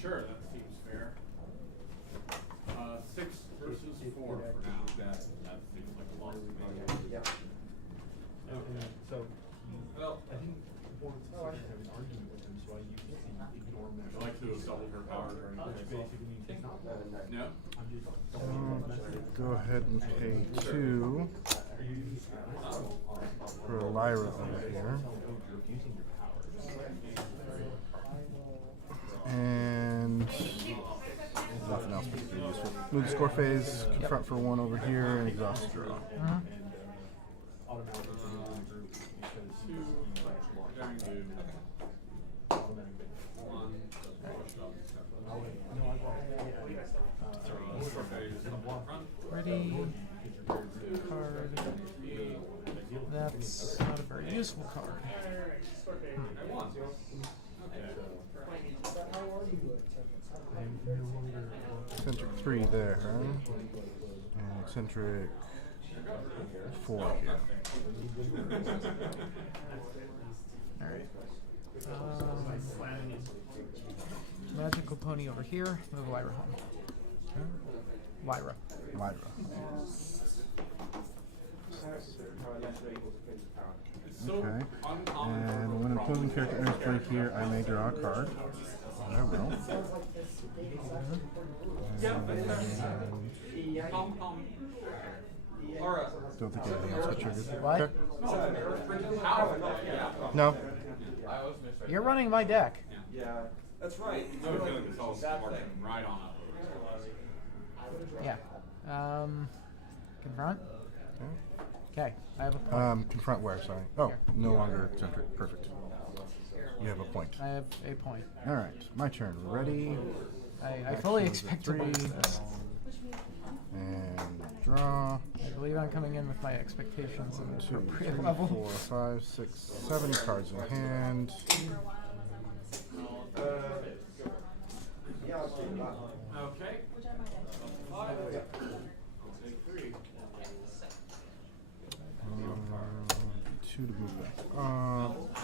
Sure, that seems fair. 6 versus 4 for now. That seems like a loss to me. Yeah. So, well, I think performance is have an argument with him, so I use ignore Would you like to have doubled her power during the basically means not No? Go ahead and pay 2 for Lyra over here. And nothing else particularly useful. Move the score phase, confront for 1 over here, and exhaust draw. Ready. Card. That's not a very useful card. Eccentric 3 there, and eccentric 4 here. Alright. Magical pony over here. Move Lyra home. Lyra. Okay. And when an opposing character enters play here, I may draw a card. And I will. Don't think anything else got triggered. What? Okay. No. You're running my deck. Yeah, that's right. I have a feeling this all marching right on up. Yeah. Confront. Okay, I have a point. Confront where, sorry. Oh, Here. no longer eccentric. Perfect. You have a point. I have a point. Alright, my turn. Ready? I fully expect to lose this. And draw. I believe I'm coming in with my expectations at an 2, 3, appropriate level. 4, 5, 6, 7 cards in hand. Okay. 2 to move back. I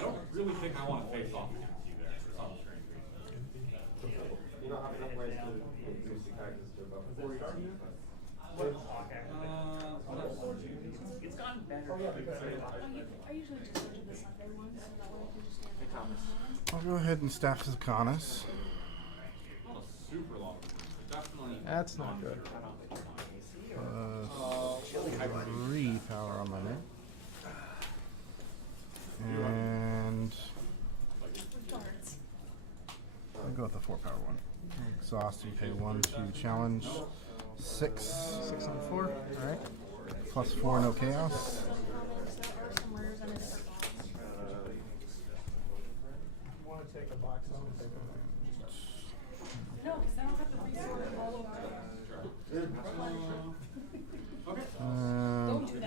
don't really think I want to face off against you. It's gotten better. I usually just go to the Sunday ones, so that way I can just stand Hey, Thomas. I'll go ahead and staff his Canis. Not a super long. Definitely. That's not good. 3 power on my name. And I'll go with the 4 power one. Exhaust and pay 1 to challenge. 6. 6 on 4. Alright. Plus 4, no chaos. Want to take a box home and take them? No, because I don't have to resort it all over.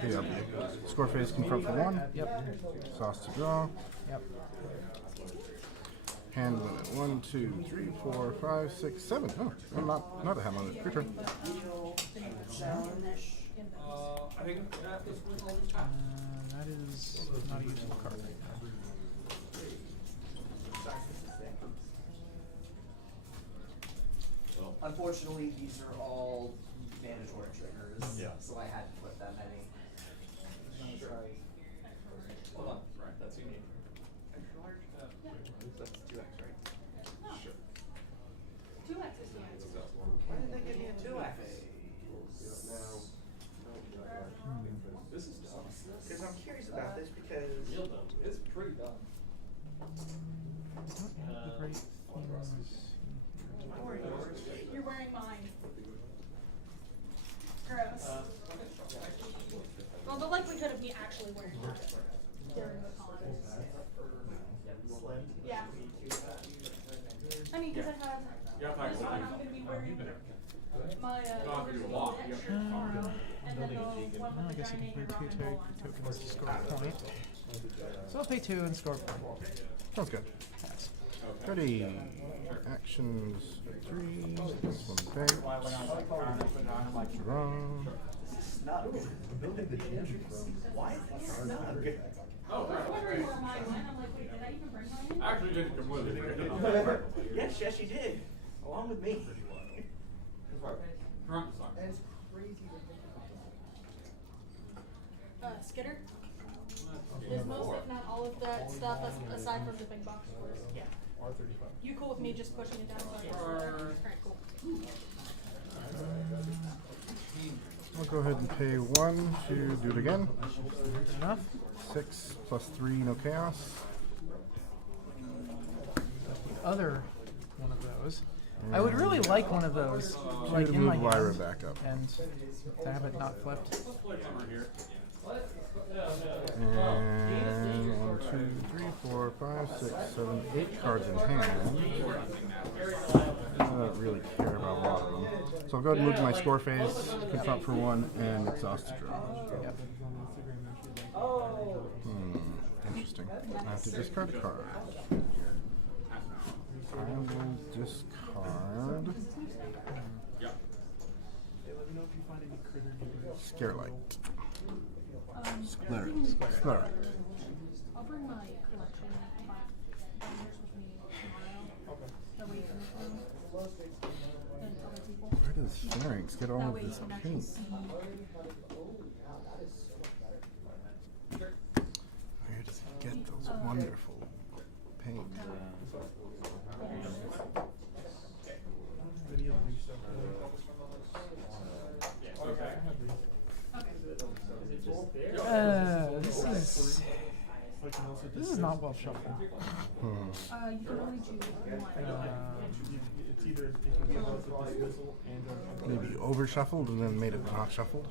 Yeah. Score phase confront for 1. Yep. Exhaust to draw. Yep. Hand limit 1, 2, 3, 4, 5, 6, 7. Oh, I'm not a hand limit. Your turn. I think That is not a useful card right now. Unfortunately, these are all mandatory triggers. Yeah. So I had to put that many. Hold on, right, that's what you need. Extra large? That's 2x, right? No. Sure. 2x is fine. Why did they give me a 2x? This is dumb. Because I'm curious about this because Real dumb. It's pretty dumb. You're wearing mine. Gross. Well, the likelihood of me actually wearing mine during the con. Yeah. I mean, because I have this one, I'm going to be wearing my original extra tomorrow, and then the one Well, I with the guess guy you can named pay 2 Ron tokens to score a point. So I'll pay 2 and score a point. Sounds good. Pass. Ready. Actions 3. This one bank. Draw. Building the gym from. Why is this snug? Oh, I was wondering where mine went. I'm like, wait, did I even bring mine in? Actually, didn't completely forget about that. Yes, you did. Along with me. Front sucks. Skitter? Is most, if not all of that stuff aside from the big box scores? Yeah. You cool with me just pushing it down? Alright, cool. I'll go ahead and pay 1 to do it again. Enough? 6 plus 3, no chaos. The other one of those. I would really like one of those, like to in my move Lyra hand, back up. and to have it not flipped. And 1, 2, 3, 4, 5, 6, 7, 8 cards in hand. I don't really care about a lot of them. So I'll go ahead and move to my score phase, confront for 1, and exhaust to draw. Yep. Interesting. I have to discard a card. I will discard Scarelight. Sclerite. I'll bring my collection, my binders with me tomorrow. That way you can look them and other people. Where does Pharynx get all That of way you this can actually paint? see. Where does he get those wonderful paints? This is not well shuffled. You can only choose one. It's either, it can be a vote for dismissal and Maybe over shuffled and then made it not shuffled.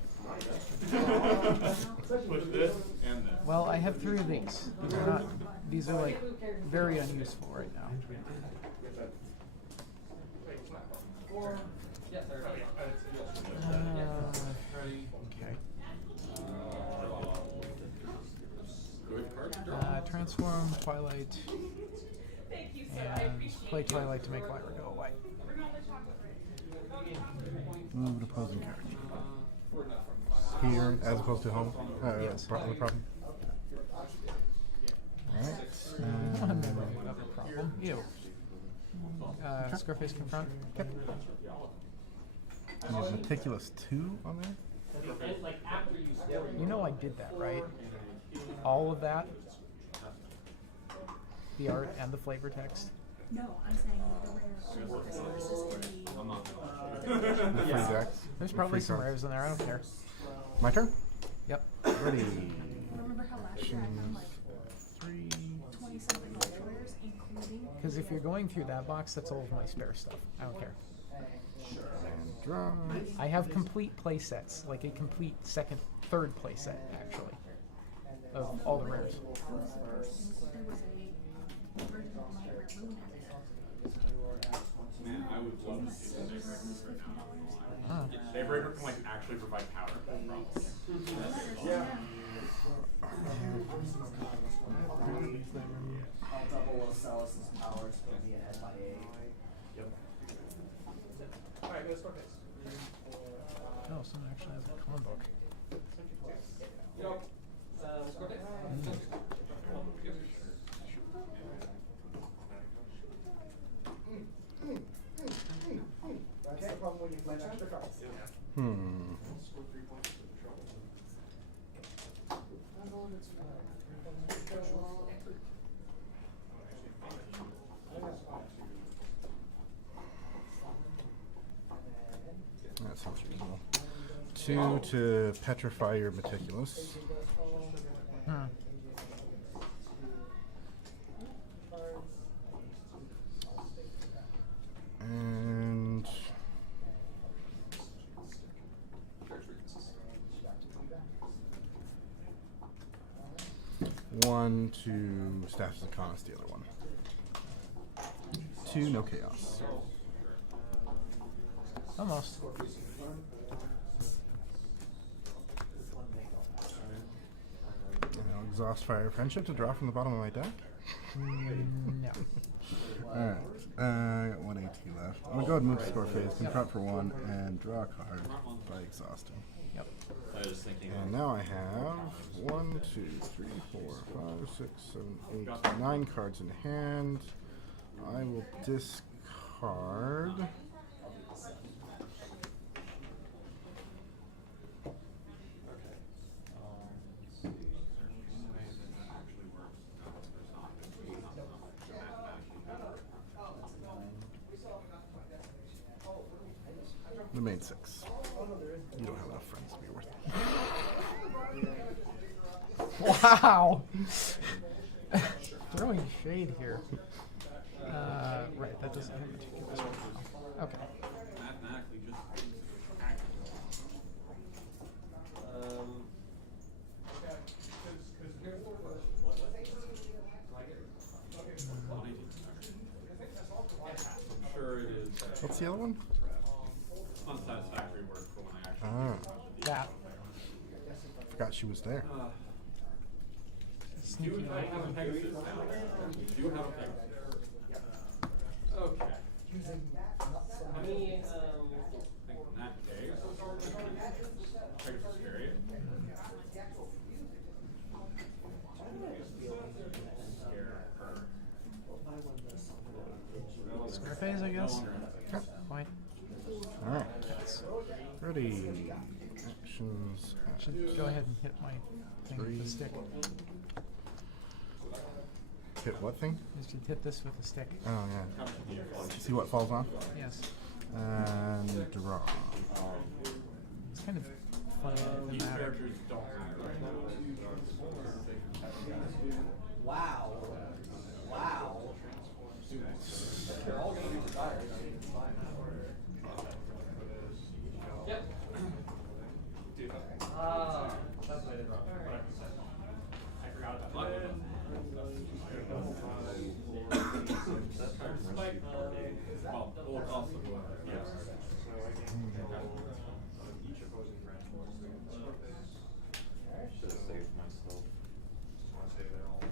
Push this and this. Well, I have 3 of these. These are not. These are like very unuseful right now. Okay. Transform Twilight. Thank you, sir. I And appreciate play it. Twilight to make Lyra go away. Move an opposing character. Here, as opposed to home. Yes. Part of the problem. Alright. Another problem. Ew. Scarface confront. Yep. You have Meticulous 2 on there? And like after you score, You know I did that, right? All of that? The art and the flavor text? No, I'm saying the rare versus The free decks? There's probably Free some cards. rares in there, I don't care. My turn? Yep. Ready. Remember how last year I found like 3. 20 something ultra rares, including. Because if you're going through that box, that's all of my spare stuff. I don't care. And draw. I have complete play sets, like a complete second, third play set, actually, of all the rares. There was a version of my rare moon at it. Man, I would love to see the Dave Raker right now. Ah. Dave Raker can like actually provide power. Yeah. I'll double Ocellus's powers, put me ahead by 8. Yep. Alright, go to score phase. Oh, someone actually has a comic book. score phase. That's the problem when you play extra cards. Score 3 points for the trouble. That sounds reasonable. 2 to petrify your Meticulous. And 1 to Staffs of Conus, the other one. 2, no chaos. Almost. And I'll exhaust Fire Friendship to draw from the bottom of my deck. No. Alright, I got 1 AT left. I'm gonna go ahead and move to score phase, confront for 1, and draw a card by exhausting. Yep. I was thinking. And now I have 1, 2, 3, 4, 5, 6, 7, 8, 9 cards in hand. I will discard. The main 6. You don't have enough friends to be worth it. Wow! Throwing shade here. Right, that doesn't have Meticulous right now. Okay. Mathematically, just I'm sure it is. What's the other one? Unsatisfactory work for when I actually. That. Forgot she was there. Do you have a Pegasus now? Do you have a Pegasus? Okay. I mean, In that case, Pegasus period. Square phase, I guess. Fine. Alright. Ready. Actions. Should go ahead and hit my thing with the stick. Hit what thing? You should hit this with a stick. Oh, yeah. See what falls on? Yes. And draw. It's kind of funny and These thematic. characters don't matter right now. Wow. Wow. They're all going to be retired. I mean, it's fine. yep. That's what I did wrong. I forgot about that. Well, full cost of yes. Each opposing branch will score phase. Should have saved myself. Want to say they're all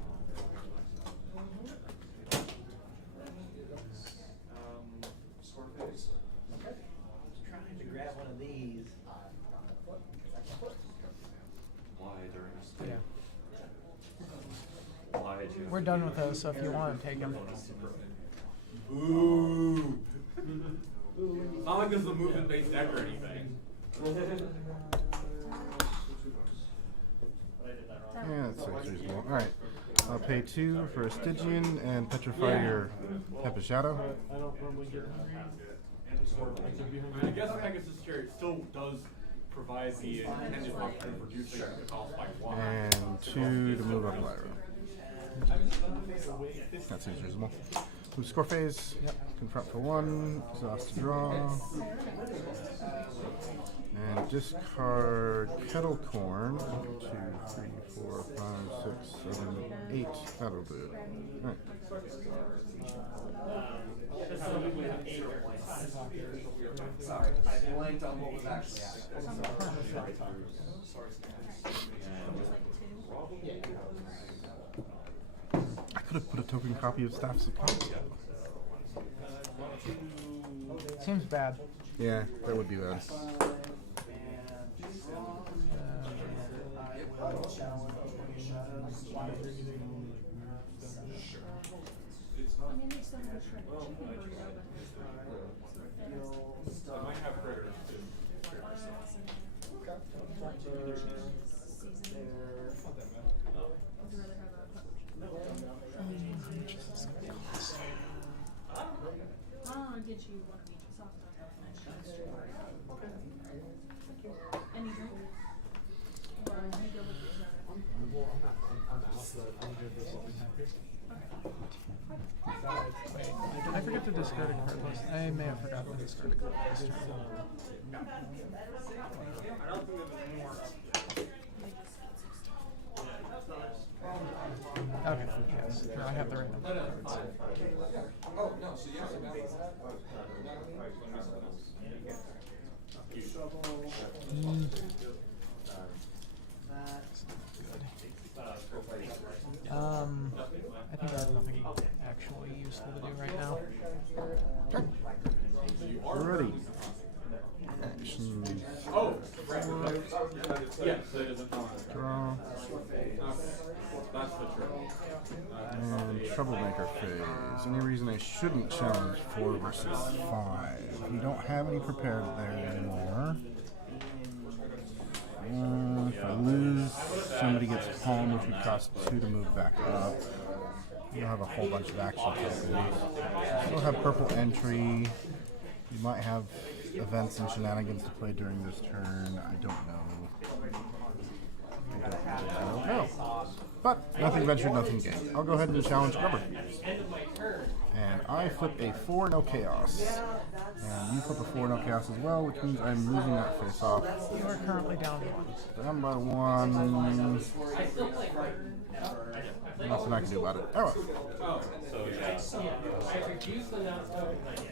score phase. Trying to grab one of these. Why during a Yeah. Why did you? We're done with those, so if you want to take them. Ooh. Comic like this is a movement-based deck or anything. Yeah, that seems reasonable. Alright. I'll pay 2 for a Stygian and petrify your Tempest Shadow. I don't normally get hungry. I could be hungry. I guess Pegasus Chariot still does provide the intended function of reducing the cost by 1. And 2 to move up Lyra. That seems reasonable. Move score phase. Yep. Confront for 1. Exhaust to draw. And discard Kettle Corn. 2, 3, 4, 5, 6, 7, 8. That'll do it. Alright. Sorry, I blanked on what was actually I could have put a token copy of Staffs of Cards. Seems bad. Yeah, that would be bad. I mean, they still have a shredded chicken burrito, but I might have critters too. I'll get you one of each sauce. Any drink? Or you go with your Well, I'm out, but I'm good for something happy. Wait, did I forget to discard a card list? I may have forgotten to discard a card list. Okay, yes, I have the right number of cards. Oh, no, so you have to I think I have nothing actually useful to do right now. Ready. Action. Oh, right. Yes, so it doesn't Draw. That's the trick. And Troublemaker phase. Any reason I shouldn't challenge 4 versus 5? You don't have any prepared there anymore. If I lose, somebody gets calm, which would cost 2 to move back up. You don't have a whole bunch of action tokens. You still have purple entry. You might have events and shenanigans to play during this turn. I don't know. I don't know. But nothing ventured, nothing gained. I'll go ahead and challenge Grubber. And I flip a 4, no chaos. And you flip a 4, no chaos as well, which means I'm losing that face off. You are currently down 1. Down by 1. Nothing I can do about it. Oh well.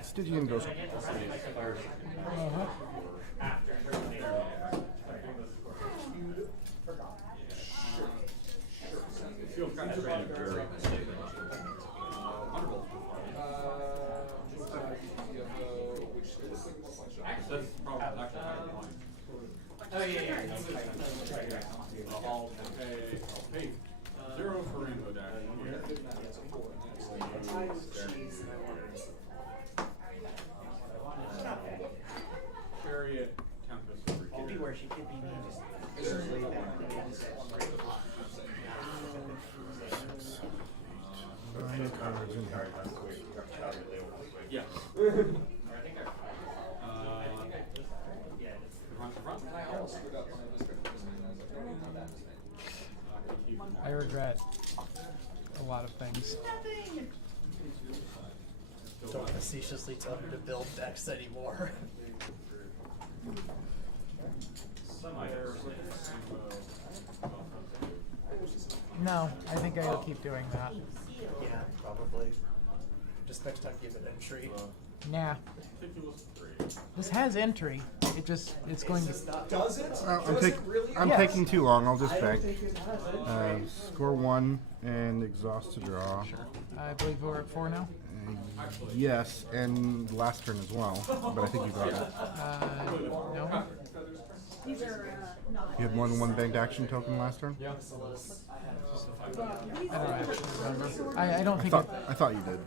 Stygian goes home. Feels kind of strange. That's probably actually Oh, yeah. I'll pay 0 for Rainbow Dash. Chariot, Tempest over here. I'll be where she could be me. Cards in here. Yeah. I regret a lot of things. Don't facetiously tell her to build decks anymore. No, I think I'll keep doing that. Yeah, probably. Just next time give it entry. Nah. This has entry. It's going to. Does it? I'm Yes. taking too long. I'll just bank. Score 1 and exhaust to draw. I believe we're at 4 now. Yes, and last turn as well. But I think you got it. No. These are not. You had more than 1 banked action token last turn? I don't actually remember. I don't think. I thought you did.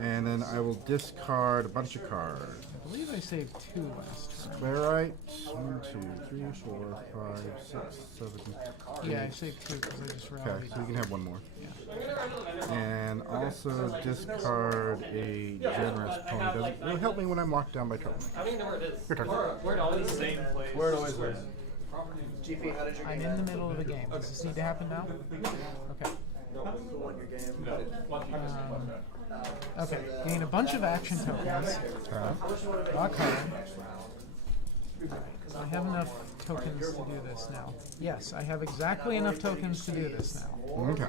And then I will discard a bunch of cards. I believe I saved 2 last time. Squarite. 1, 2, 3, 4, 5, 6, 7. Yeah, I saved 2 because I just Okay, rallied. so you can have one more. Yeah. And also discard a generous pony. It'll help me when I'm locked down by trouble. I don't even know where it is. Your turn. Where it always same place. Where it always was. GP, how did your I'm game in end? the middle of a game. Does this need to happen now? Okay. Who won your game? Okay. Gain a bunch of action tokens. Rock hard. I have enough tokens to do this now. Yes, I have exactly enough tokens to do this now. Okay.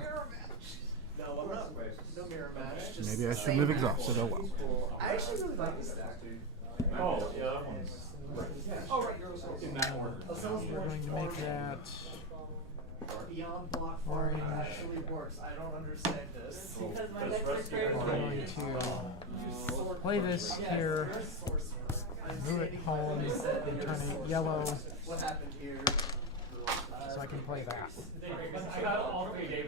No, I'm not. No mirror match. Just Maybe I should move exhausted. Oh well. I actually really like this stack. Oh, yeah, that one's. Oh, right, you're In that order. We're going to make that Beyond block orange. farming actually works. I don't understand this. Because my next We're going to play this here, move it home, and turn it yellow, What happened here? so I can play that. I got all 3 days.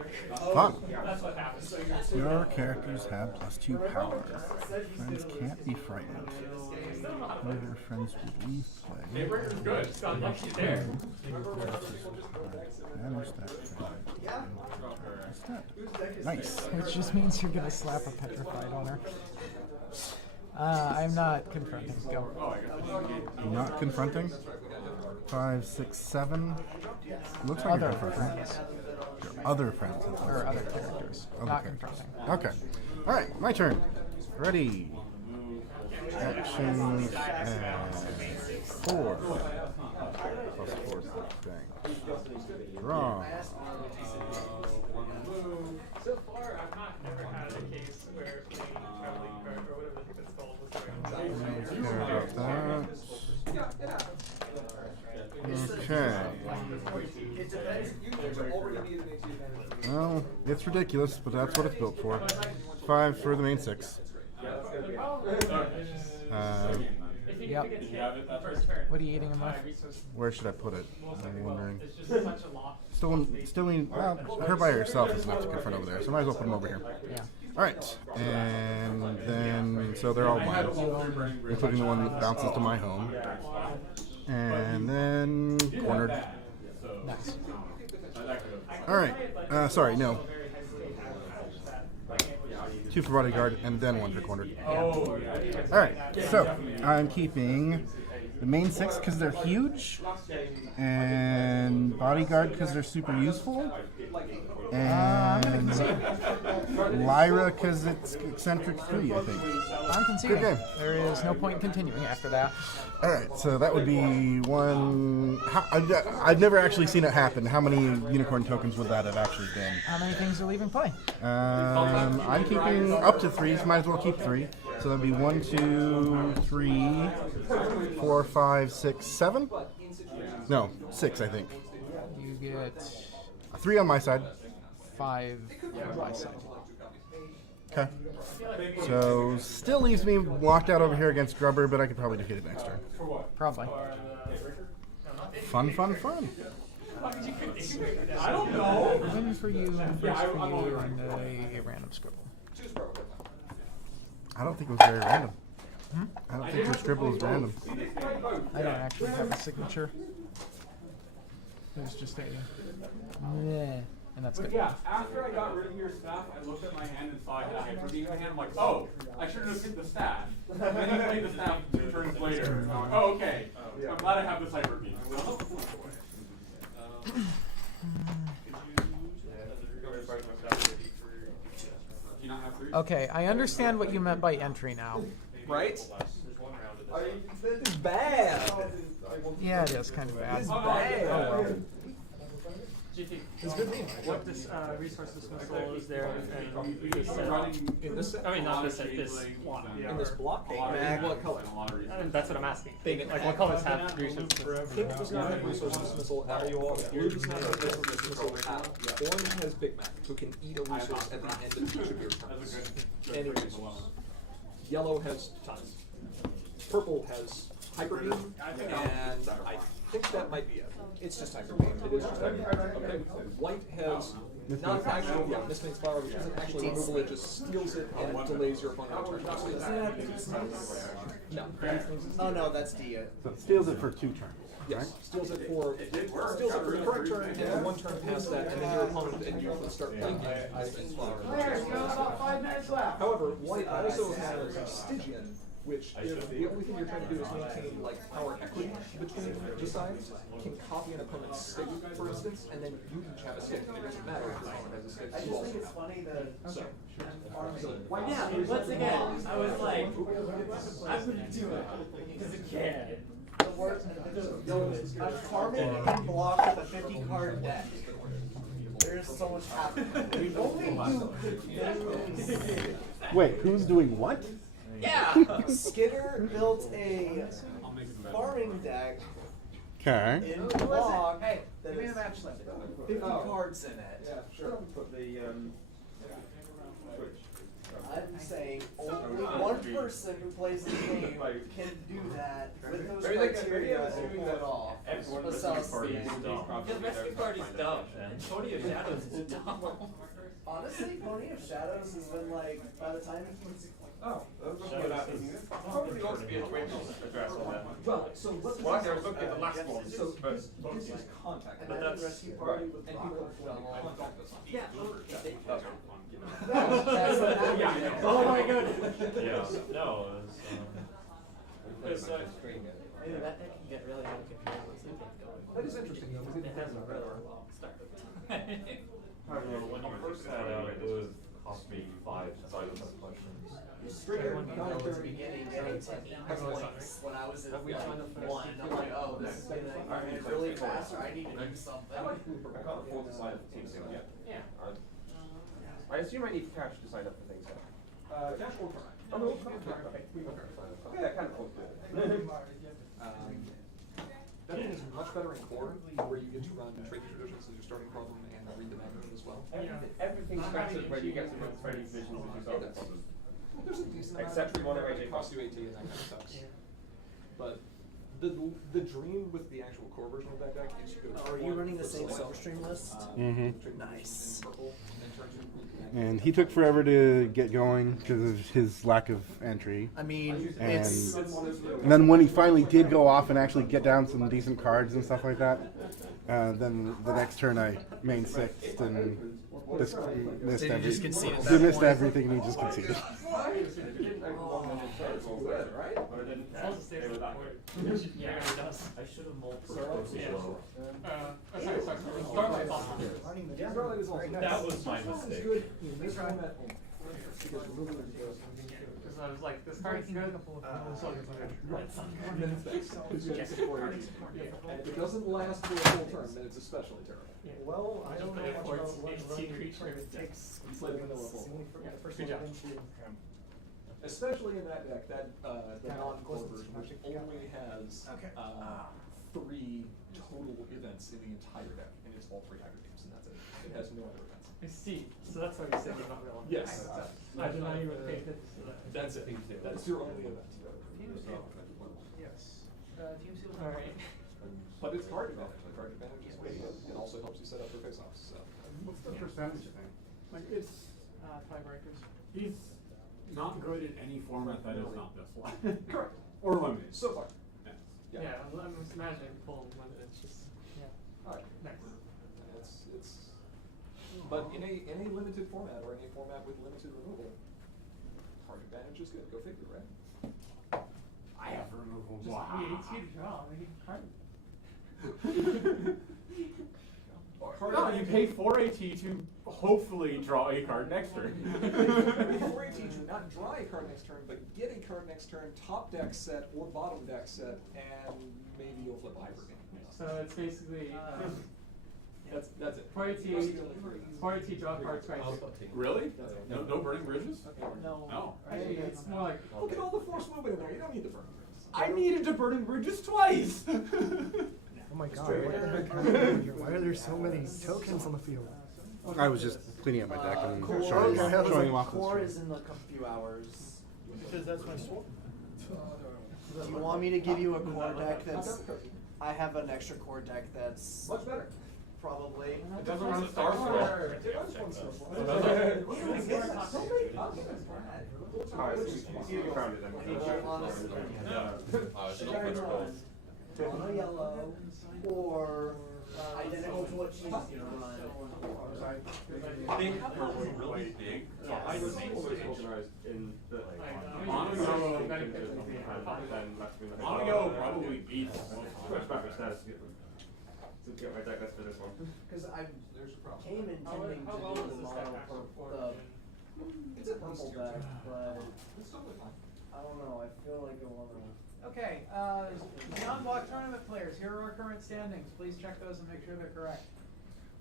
Fun. That's what happened. Your characters have +2 power. Friends can't be frightened. One of your friends would leave play. Breaker's good. It's got lucky there. Banish that friend. Instead. Nice. Which just means you're going to slap a petrified on her. I'm not confronting. Go. Not confronting. 5, 6, 7. Looks like Other you're confronting. friends. Your other friends. that's Or what other it is. characters. Other Not characters. confronting. Okay. All right, my turn. Ready. Actions and 4. Plus 4. Bang. Draw. So far, I've never had a case where the traveling card or whatever the heck it's called was Don't care about that. Okay. It depends. You already need an advantage. Well, it's ridiculous, but that's what it's built for. 5 for the main 6. Yep. What are you eating him with? Where should I put it? I'm wondering. It's just such a lot. Still need, well, her by herself is enough to confront over there, so I might as well put them over here. Yeah. Alright, and then, so they're all mine, including the one that bounces to my home. And then, cornered. Nice. Alright, sorry, no. 2 for bodyguard, and then 1 for cornered. Alright, so, I'm keeping the main 6 because they're huge, and bodyguard because they're super useful, and Lyra because it's eccentric 3, I think. I'm conceding. Good game. There is no point in continuing after that. Alright, so that would be 1... I've never actually seen it happen. How many unicorn tokens would that have actually been? How many things are leaving play? I'm keeping up to 3, so might as well keep 3. So that'd be 1, 2, 3, 4, 5, 6, 7? No, 6, I think. You get 3 on my side. 5 on my side. Okay. So still leaves me locked out over here against Grubber, but I could probably defeat it next turn. Probably. Fun, fun, fun. I don't know. Win for you, and first for you, and a random scribble. I don't think it was very random. I don't think your scribble was random. I don't actually have a signature. It was just a meh, and that's good. Yeah, after I got rid of your staff, I looked at my hand and saw I had a redeem in my hand. I'm like, oh, I should have hit the staff. Then you played the staff 2 turns later. And I'm like, oh, okay. I'm glad I have this hyper beam. Okay, I understand what you meant by entry now. Right? It's bad. Yeah, it is kind of bad. It's bad. Oh well. It's good thing. What this resource dismissal is there, and this In this set? I mean, not this set, this one. In this block? What color? And that's what I'm asking. Like, what colors have resource dismissal? Pink does not have resource dismissal at all. Blue does not have resource dismissal at all. Orange has Big Mac, who can eat a resource at the end of each of your turns. Any resource. Yellow has tons. Purple has Hyper Beam, and I think that might be it. It's just Hyper Beam. It is just Hyper Beam. Okay. White has Not actual, yeah, misnamed flower, which isn't actually removal, it just steals it and delays your opponent returning. Doesn't it have D-Sneeze? No. Oh no, that's D. So it steals it for 2 turns. Yes, steals it for the current turn, and for 1 turn past that, and then your opponent and you can start playing misnamed flower. About 5 minutes left. However, white also has Stygian, which if the only thing you're trying to do is maintain like power equity between the sides, can copy an opponent's stick, for instance, and then you each have a stick, and it doesn't matter if your opponent has a stick. I just think it's funny that So, Yeah, once again, I was like, I'm gonna do it because it can. the word a Carmen can block with a 50 card deck. There's so much happening. We only do good things. Wait, who's doing what? Yeah. Skinner built a farming deck Okay. in block Hey, that give me is a match list. 50 cards in it. yeah, sure. Put the I'm saying only one person who plays the game can do that with those Maybe they can- criteria maybe and pull it off. Everyone Besides party is the- dumb. The rescue party's dumb, and Tony of Shadows is dumb. Honestly, Pony of Shadows has been like, by the time Oh, probably ought to be a way to address all that. Well, so let's Well, I was looking at the last one, So but this is contact. and then rescue party with And people Rocket are going to contact us. Yeah. That's what happened. Yeah, Oh my goodness. Yeah. No, it's Maybe that deck can get really out of control once they get going. That is interesting though, because It has a really long start. I remember when you first had out, it would cost me 5 side-up questions. Stringer got at the beginning getting to points when I was at like 1. I'm like, oh, this is gonna get really fast, or I need to do something. Yeah. I assume I need cash to sign up for things now. Cash or card? Oh, no, okay, that kind of close to it. That thing is much better in core, where you get to run trading traditions as your starting problem and read the magnitude as well. Everything's better where you get to run trading visions as your starting problem. There's a decent amount Except of for one it array costs you AT and that kind of sucks. But the dream with the actual core version of that deck is you go. Are you running the same Silverstream list? Nice. Purple, and turn two green. And he took forever to get going because of his lack of entry. I mean, And, it's and then when he finally did go off and actually get down some decent cards and stuff like that, then the next turn I main sixth and missed Did he just concede at he that missed point? everything and he just conceded. Yeah, it does. I should have mulled for Proceso. Sorry. That was my mistake. Because I was like, this card's good. And if it doesn't last for a full turn, then it's especially terrible. Well, I don't know much about It's what 18 creatures. it takes. It's like vanilla full. Good job. Especially in that deck, that the non-core version, which only has 3 total events in the entire deck, and it's all 3 hybrid games, and that's it. It has no other events. I see. So that's why you said you're not real. Yes. I did not even pay attention to that. That's it. That's your only event. Yes. Alright. But it's card advantage. The card advantage is way good. It also helps you set up for face-offs. So. What's the percentage thing? Like, it's, Tiebreakers. he's not good at any format that is not this one. Correct. Or limited. So far. Yeah. Yeah, I'm just imagining full limited. It's just, yeah. Alright. Nice. It's but in a limited format or in a format with limited removal, card advantage is good. Go figure, right? I have removal. Just AT to draw. I mean, card. No, you pay 4 AT to hopefully draw a card next turn. Before AT to not draw a card next turn, but get a card next turn, top deck set or bottom deck set, and maybe you'll flip a hybrid game. So it's basically That's it. 4 AT draw card scratch. Really? No burning bridges? No. No. Actually, it's more like Look at all the force movement in there. You don't need the burning bridges. I needed to burning bridges twice! Oh my god, what the heck happened here? Why are there so many tokens on the field? I was just cleaning up my deck and Core showing him off. Core is in like a few hours. Because that's my swap. Do you want me to give you a core deck that's? I have an extra core deck that's Much better. Probably. It doesn't run Star Scroll. Mono yellow, or identical to what she's run. They have purple really big. I was always organized in the mono yellow probably beats to get my deck list for this one. Because I came intending to do the mono purple. It's a purple deck, but I don't know. I feel like I want to. Okay, Beyond Block tournament players, here are our current standings. Please check those and make sure they're correct.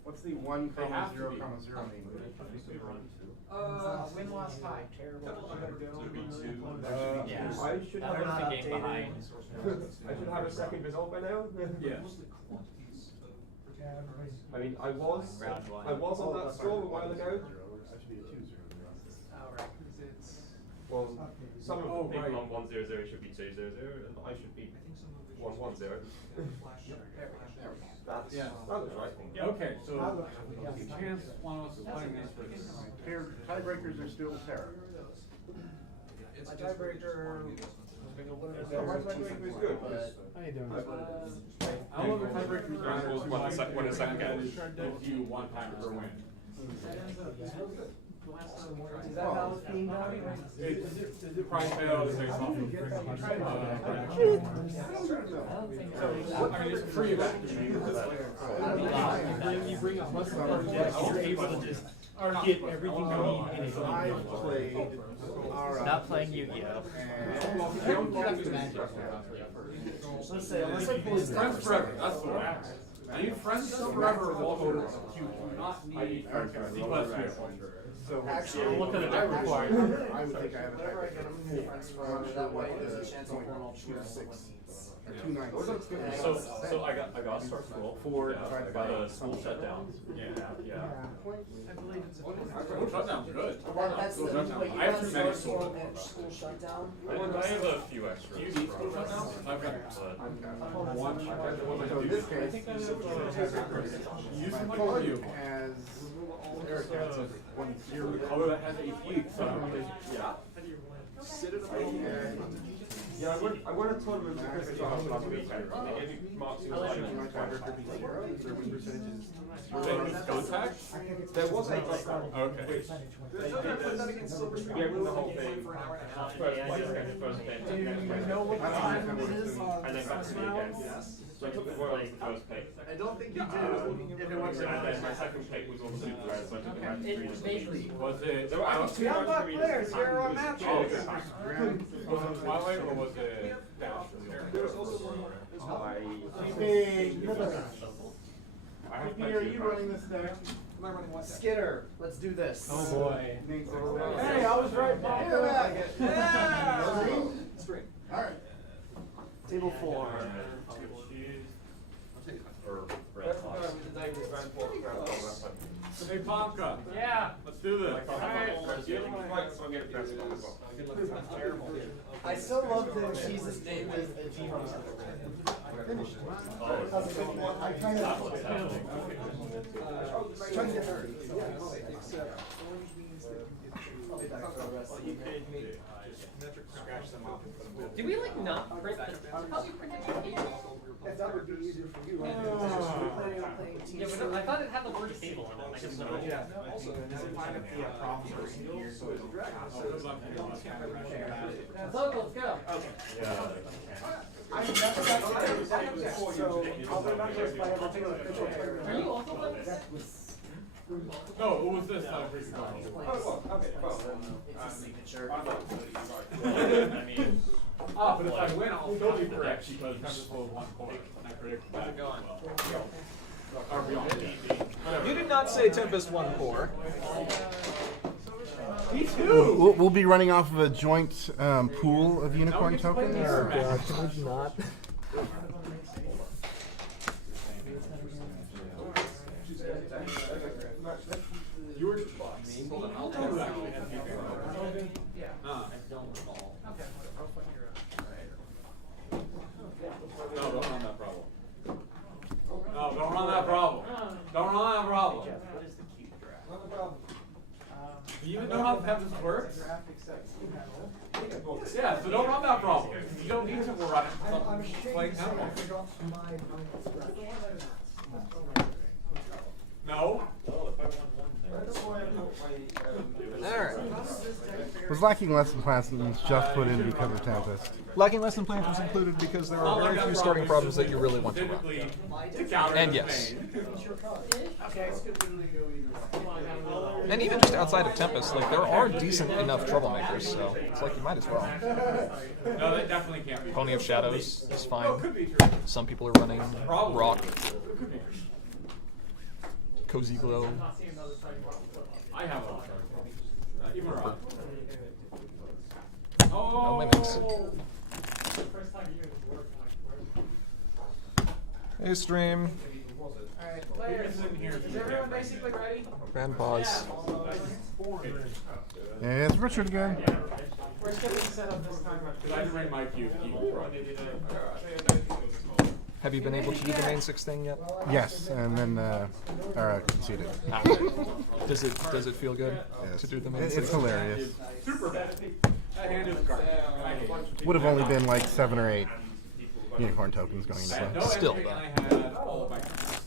What's the 1, 0, 0 mean? Win-loss tie. I should have a game behind. I should have a second result by now. Yeah. I mean, I was on that score a while ago. Well, some of people on 1-0-0 should be 2-0-0, and I should be 1-1-0. That was right. Okay, so chance one of us is playing this for this. Tiebreakers are still fair. My tiebreaker. My tiebreaker is good. How you doing? I love the tiebreaker when a second game. If you one tiebreaker win. Is that how it's being done? It's price fails, there's something. I mean, it's free event. You bring up muscle cards, you're able to just get everything you need in a I played. Not playing Yu-Gi-Oh. Let's say, unless I pull Friends forever, that's the way. I need friends forever walk over to Q2, not need friends forever. So actually, look at it. I would think I have a whenever I get them friends forever, that way there's a chance of pulling all 2-6. So I got Star Scroll. I got a school shutdown. Yeah. I believe it's a School shutdown's good. That's the, wait, you I have got too many Star schools. and school shutdown? I have a few extras. Do you need school shutdowns? I've got one. So in this case, Use my them like opponent you. has Eric has a 1-0. Although that has 8 feet, so yeah. Sit it and Yeah, I won a tournament with Chris last weekend. They gave me marks in my tiebreaker be 0. Their win percentage is Was that his contact? There was a breakdown. Okay. Yeah, win the whole thing. First place, first game. Do you know what the time it is? And then back to me again. So I took the Royals the first pick. I don't think you do. If it was And then my second pick was all the super reds, so I took the red 3 this week. Was it? There were actually 2 Beyond Block rounds players, here are our matches. Oh, okay. Was it Twilight or was it Dash? are you running this deck? Skidder, let's do this. Oh boy. Hey, I was right, Bob. String. Alright. Table 4. Hey, Pomka. Yeah. Let's do this. I still love that Jesus name is a genius. I kind of trying to get hurt. Do we like not print the? How we printed the table? If that would be easier for you. Yeah, but I thought it had the word table in it. I just know. Yeah. Also, does it find if the problems are in here? So it's So let's go. Are you also on this? No, who was this? It's a signature. I mean, But if I win, I'll still be correct because Tempest rolled 1 coin. I predict that. Or beyond. You did not say Tempest 1 core. Me too! We'll be running off of a joint pool of unicorn tokens. Not. You were just box. I'll tell you that. No, don't run that problem. No, don't run that problem. we're running. I'm ashamed Playing to say Temple. I forgot my scratch. No. Alright. Was lacking lesson plans just put in because of Tempest? Lacking lesson plans was included because there are very few starting problems that you really want to run. And yes. And even just outside of Tempest, like there are decent enough troublemakers, so it's like you might as well. No, that definitely can't be. Pony of Shadows is fine. No, it could be true. Some people are running Rock, It could be true. Cozy Glow. I have a even Rock. No mimics. Hey, stream. Alright, players. Is everyone basically ready? Grand pause. Yeah, it's Richard again. We're skipping setup this time. Because I didn't bring my cube. Have you been able to do the main 6 thing yet? Yes, and then conceded. Ah. Does it feel good Yes. to do the main It's 6? hilarious. Super bad. That hand is garbage. Would have only been like 7 or 8 unicorn tokens going into play. Still, I though. had all of my cards.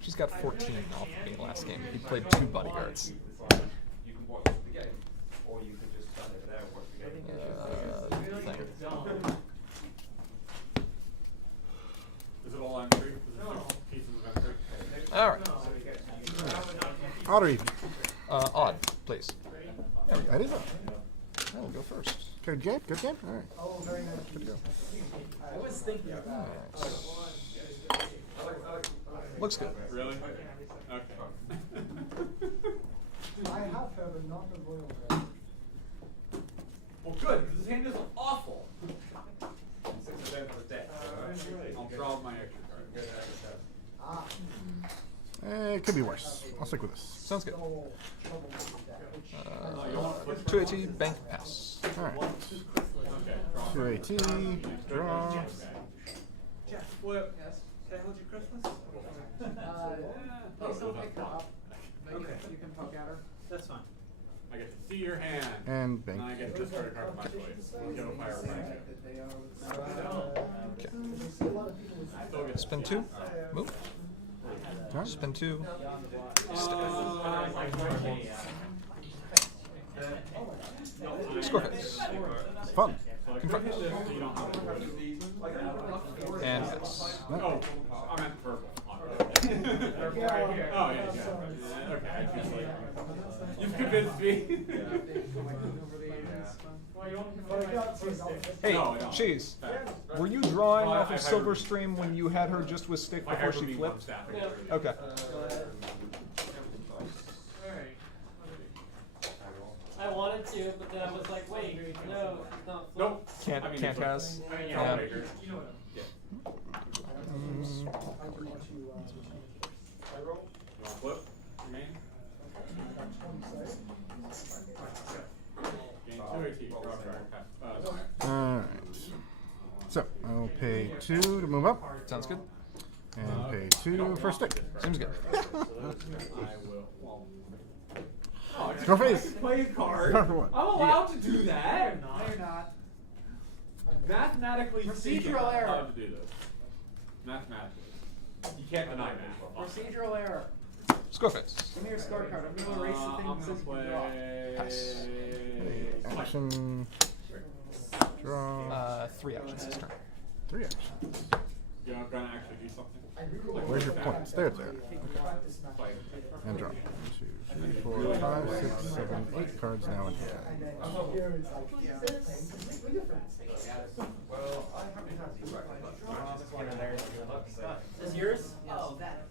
She's got 14 off the last game. He played 2 bodyguards. Thing. Is it all entry? Is it pieces of entry? Alright. Odd or even? Odd, please. That is odd. I'll go first. Good game? Good game? Alright. Oh, very nice. Good to go. I was thinking about Looks good. Really? Okay. I have her, but not the royal red. Well, good, because his hand is awful. I'll draw my extra card. It could be worse. I'll stick with this. Sounds good. 2AT, bank, pass. Alright. Okay. 2AT, draw. Jeff, what? Can I hold you Christmas? Please don't pick her up. Okay. You can poke at her. That's fine. I get to see your hand. And bank. And I get to discard a card from my choice. Give a fire Okay. Spin 2, move. Spin 2, Score hits. Fun. Confront. And hits. Oh, I meant purple. Oh, yeah, okay. You've convinced me. Hey, No, I don't. Cheese. Were you drawing off of Silverstream when you had her just with stick My before hair would she be one flipped? stack. Okay. I wanted to, but then I was like, wait, no, it's not. Nope. Can't I mean, can't has. I mean, Yeah. you know what? Yeah. You want to flip? Remain? Gain 2 AT. Draw a card. Alright. So, I'll pay 2 to move up. Sounds good. And pay 2 for a stick. Seems good. I will. Oh, Go face. Play a card. Card for what? I'm allowed to do that. No, you're not. Mathematically speaking, Procedural I'm error. allowed to do this. Mathematically. You can't deny math. Procedural error. Score face. Give me your scorecard. I'm going to erase the thing I'm that gonna says you can draw. play. Action. Draw. 3 actions this turn. 3 actions. You're not gonna actually do something. Where's your points? There it's there. Like, And draw. 1, 2, 3, 4, 5, 6, 7, 8 cards now in hand. Is yours? Oh, that.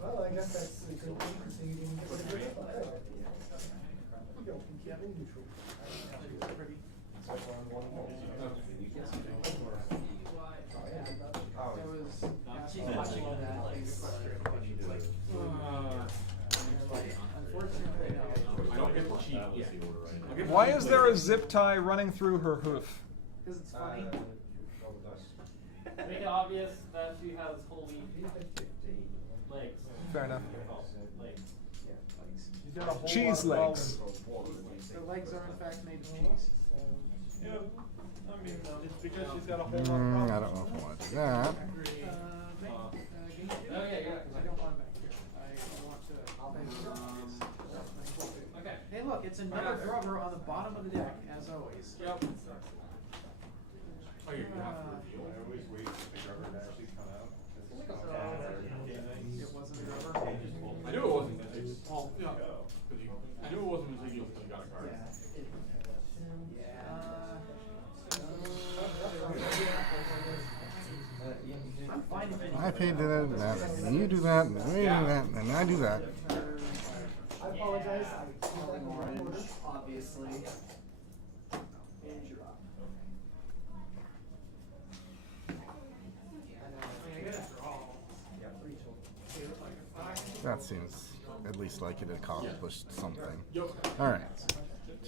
Well, I guess that's a good thing, so you didn't get rid of it. Yo, you can't be neutral. I don't get to cheat yet. I'll get to Why cheat is there a later. zip tie running through her hoof? Because it's funny. Make it obvious that she has holy legs. Fair enough. Legs. She's got a whole Cheese lot of legs. problems. Her legs are in fact made of cheese. Yeah, I don't know if I want to do that. Hey, look, it's another rubber on the bottom of the deck, as always. Yep. Oh, you have to I always wait for the rubber to actually come out. It wasn't a rubber. I knew it wasn't. Well, yeah. I knew it wasn't Ezekiel until you got a card. I'm fine if I paid that, and you do that, and you do that, and I do that. I apologize. I'm calling orange, obviously. And you're up. That seems at least like it accomplished something. All right.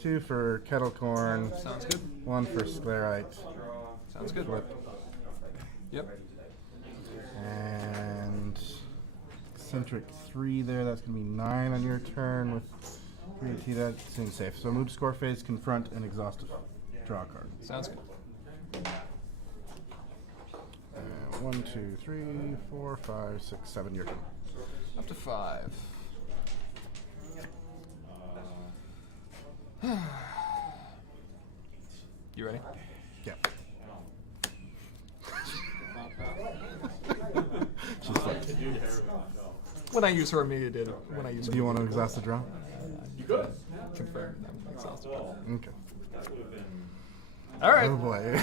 2 for kettle corn. Sounds good. 1 for sclerite. Sounds good. Flip. Yep. And eccentric 3 there. That's going to be 9 on your turn with 3 that seems safe. So move to score phase, confront, and exhaust. Draw a card. Sounds good. 1, 2, 3, 4, 5, 6, 7. Your turn. Up to 5. You ready? Yeah. She's like, When I use her immediate data, when I use her. do you want to exhaust the draw? You could. Confirm. I'm exhausted. Okay. All right. Oh boy.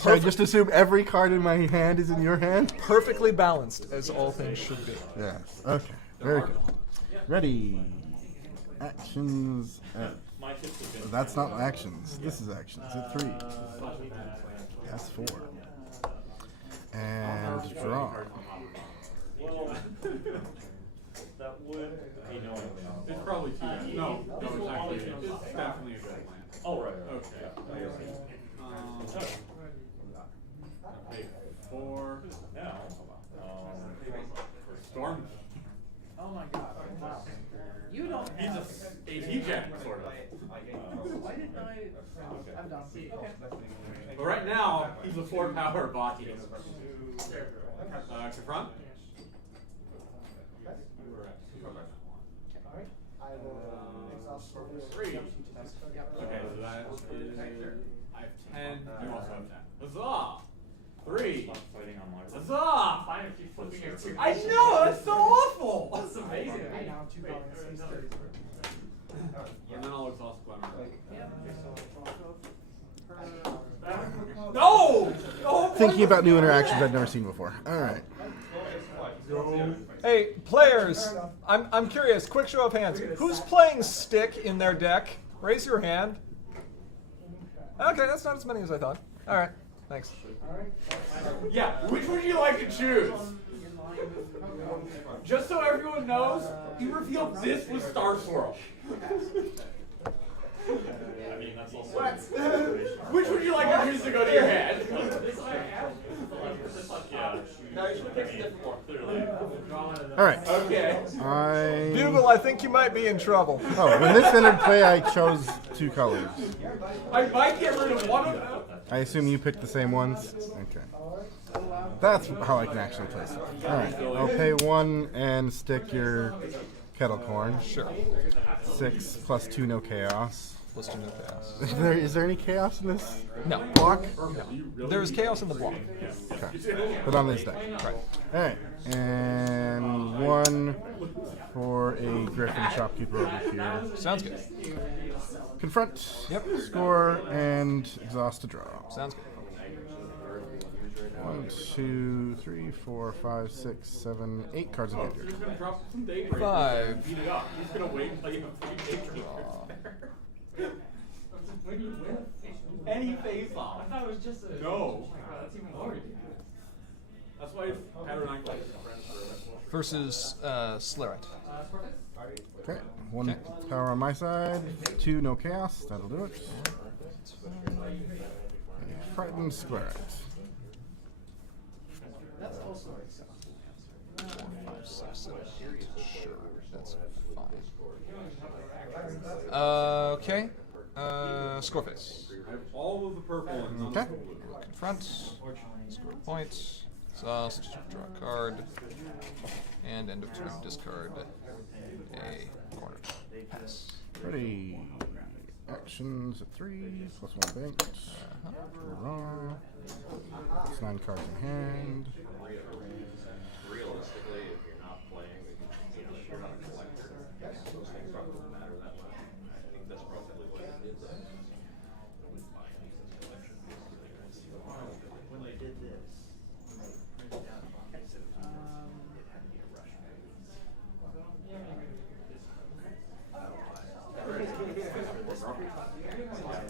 Should I just assume every card in my hand is in your hand? Perfectly balanced, as all things should be. Yes. Okay. Very good. Ready. Actions. That's not actions. This is actions. At 3. That's 4. And draw. That would be knowing. It's probably 2. No, it's actually it's definitely a good plan. Oh right. Okay. Pay 4 now. For Storm. Oh my god. Wow. You don't He's have... a AT Jack, sort of. Why didn't I... I'm done. Okay. But right now, he's a 4 power body. Confront? I will exhaust 3. Okay, so that is. I have 10. You also have 10. Huzzah! 3. Huzzah! I know! That's so awful! That's amazing. I know, 2 balance. He's 30. And then I'll exhaust Glamour. Yep. No! No! Thinking about new interactions I've never seen before. All right. Hey, players, I'm curious, quick show of hands. Who's playing Stick in their deck? Raise your hand. Okay, that's not as many as I thought. All right, thanks. Yeah, which would you like to choose? Just so everyone knows, he revealed this was Star Swirl. I mean, that's also. Which would you like to choose to go to your head? No, you should pick a different one. All right. Okay. Bugle, I think you might be in trouble. Oh, when this entered play, I chose 2 colors. I might get rid of one of them. I assume you picked the same ones? Okay. That's how I can actually play stuff. All right. I'll pay 1 and stick your kettle corn. Sure. 6 plus 2, no chaos. Plus 2, no chaos. Is there any chaos in this No. block? No. There's chaos in the block. Okay. But on this deck. Right. All right. And 1 for a Griffin shopkeeper over here. Sounds good. Confront. Yep. Score and exhaust a draw. Sounds good. 1, 2, 3, 4, 5, 6, 7, 8 cards in hand. He's gonna drop some day break. 5. Beat it up. He's gonna wait until you have 3 day breaks. When you win any face off. I thought it was just a. No. Oh my god, that's even more ridiculous. That's why pattern I play Versus Slarite. Okay. 1 power on my side. 2, no chaos. That'll do it. A frightened Sclerite. That's also a 4, 5, 6, 7, 8. Sure, that's fine. Okay. Scoreface. I have all of the purple and none Okay. of the blue. Confront. Score points. Exhaust. Draw a card. And end of turn, discard a corner. Pass. Ready. Actions at 3, +1 banked. Draw. It's 9 cards in hand. Realistically, if you're not playing, you're not a collector. Those things probably don't matter that much. I think that's probably what it is. When they did this, when they printed out buckets of it had to be a rush.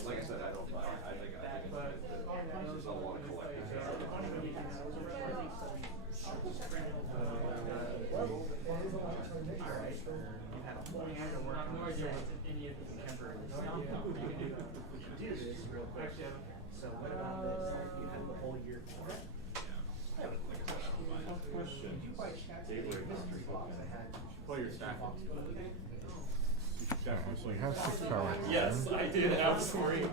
Like I said, I don't buy it. I think there's a lot of collectors. Do this real quick. So what about this? You have the whole year for it. Did you by chance get a mystery box I had? Play your stack. So you have 6 cards. Yes, I did have 3.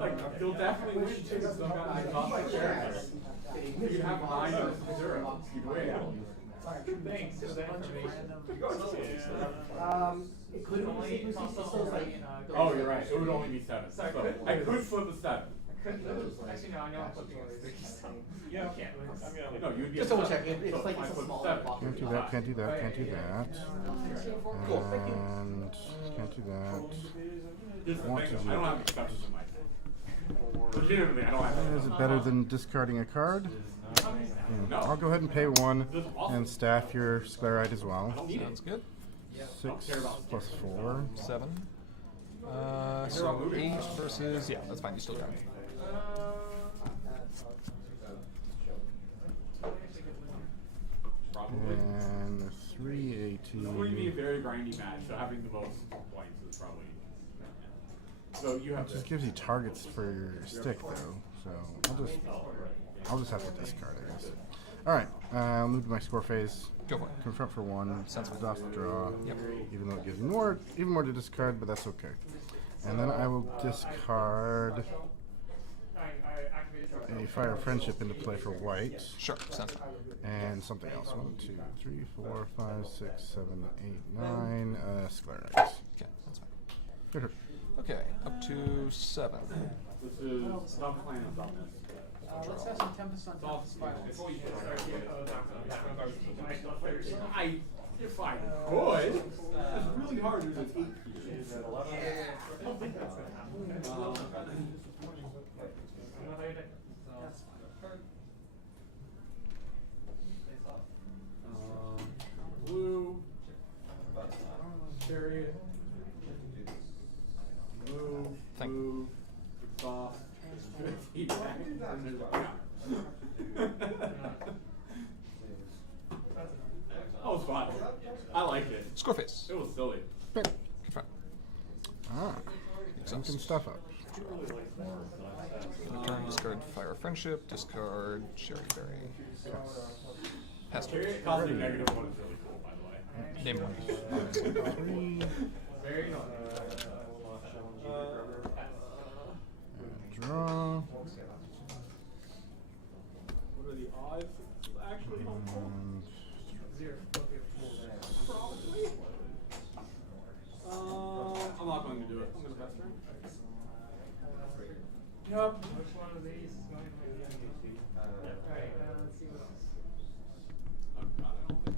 Like, you'll definitely win too. So I've got my top shares. You can have 9 versus 0. You win. Thanks for the information. It could only Oh, you're right. It would only be 7. So I could flip a 7. Actually, no, I know I'm flipping a 6. Yeah, I can't. No, you'd be Just a double 7. check. It's So like I it's a flip small 7. box. Can't do that, can't do that, can't do that. And can't do that. This is the Want thing, to though, I don't have exceptions in my thing. Legitimately, I don't have Is it better than discarding a card? No. I'll go ahead and pay 1 and staff your sclerite as well. Sounds good. 6 plus 4. 7. So 8 versus, yeah, that's fine, you still got it. Probably. And 3 It's going to be a 18. very grindy match, so having the most points is probably. So you have It just to. gives you targets for your stick though, so I'll just have to discard, I guess. Alright, I'll move to my score phase. Go for it. Confront for 1. Sensible. Exhaust draw. Yep. Even though it gives me even more to discard, but that's okay. And then I will discard a Fire of Friendship into play for white. Sure, sounds good. And something else. 1, 2, 3, 4, 5, 6, 7, 8, 9. Sclerite. Okay, that's fine. Good. Okay, up to 7. This is stop playing on top of this. Let's have some Tempest on Tempest If I could, it's really hard to do this 8 pieces. Blue, chariot, blue, Thank blue, exhaust, That was fun. I liked it. Scoreface. It was silly. Confront. Sunken stuff up. Turn, discard Fire of Friendship, discard Cherry Berry. Pass turn. Chariot costing -1 is really cool, by the way. Name one. 3. Very Draw. What are the odds? It's actually helpful. And Probably. I'm not going to do it. I'm going to pass turn. Yep. Which one of these is going to be the MVP? Alright, let's see what else. Oh, God, I don't think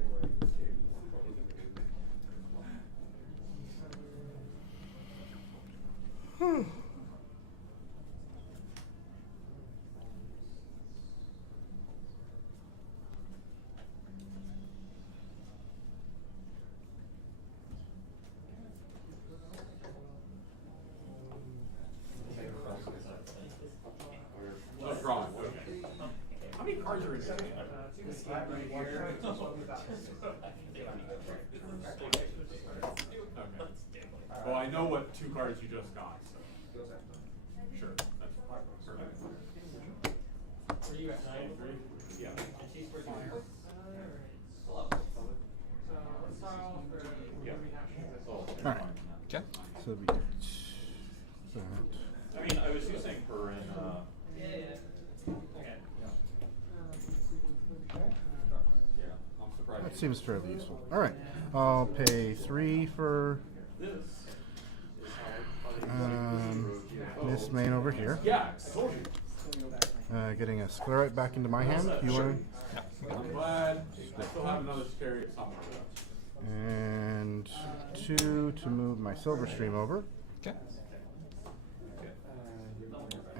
Oh, draw. Okay. How many cards are in this game? Okay. Well, I know what 2 cards you just got, so. Sure. That's perfect. Were you at 9-3? Yeah. So let's start So that'd be that. I mean, I was using her in. That seems fairly useful. All right, I'll pay 3 for Miss Main over here. Yeah, I told you. Getting a sclerite back into my hand. You want I'm glad I still have another chariot somewhere. and 2 to move my silver stream over. Okay.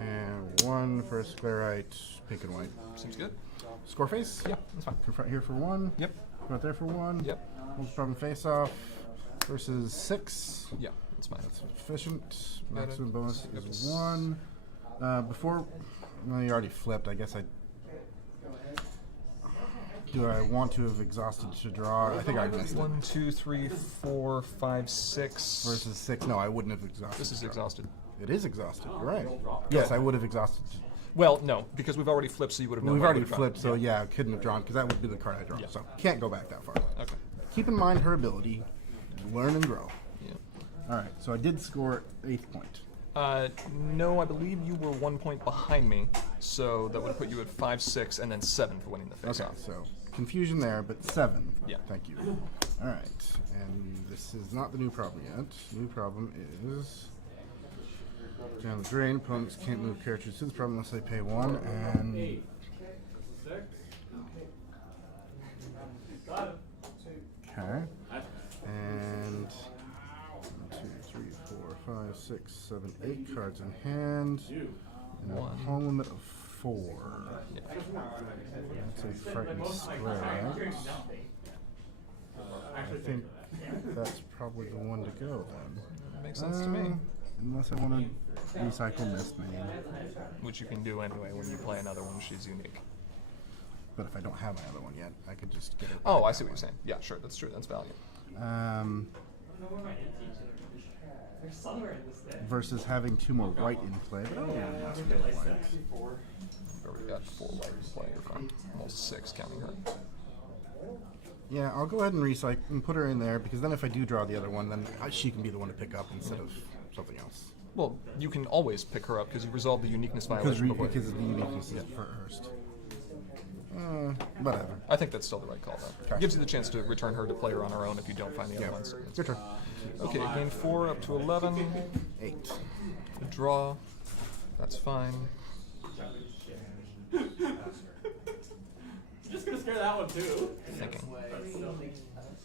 And 1 for a sclerite, pink and white. Seems good. Score face? Yeah, that's fine. Confront here for 1. Yep. Confront there for 1. Yep. Holds problem face off versus 6. Yeah, that's fine. That's efficient. Got Maximum it. bonus Yep. is 1. Before, well, you already flipped. I guess do I want to have exhausted to draw? I think I missed it. 1, 2, 3, 4, 5, 6. Versus 6. No, I wouldn't have exhausted. This is to draw. exhausted. It is exhausted. You're right. Yes, I would have exhausted. Well, no, because we've already flipped, so you would have known. We've what I already would've flipped, drawn. so yeah, I couldn't have drawn because that would be the card I draw. Yeah. So can't go back that far. Okay. Keep in mind her ability, learn and grow. Yeah. All right, so I did score 8th point. No, I believe you were 1 point behind me, so that would put you at 5, 6, and then 7 for winning the face Okay, off. so confusion there, but 7. Yeah. Thank you. All right, and this is not the new problem yet. New problem is down the drain. Opponents can't move characters to the problem unless they pay 1, and okay, and 1, 2, 3, 4, 5, 6, 7, 8 cards in hand, and a home limit of 4. That's a frightened square. I think that's probably the one to go then. Makes sense to me. Unless I want to recycle Mist Main. Which you can do anyway when you play another one. She's unique. But if I don't have another one yet, I could just get it. Oh, I see what you're saying. Yeah, sure, that's true. That's value. Versus having 2 more white in play. But I don't really want to get white. Already got 4 white in play. You're fine. Almost 6 counting her. Yeah, I'll go ahead and recycle and put her in there because then if I do draw the other one, then she can be the one to pick up instead of something else. Well, you can always pick her up because you resolved the uniqueness violation before. Because of the uniqueness is first. Whatever. I think that's still the right call, though. Okay. Gives you the chance to return her to play her on her own if you don't find the other ones. Your turn. Okay, game 4 up to 11. 8. Draw. That's fine. Just gonna scare that one too. Thinking.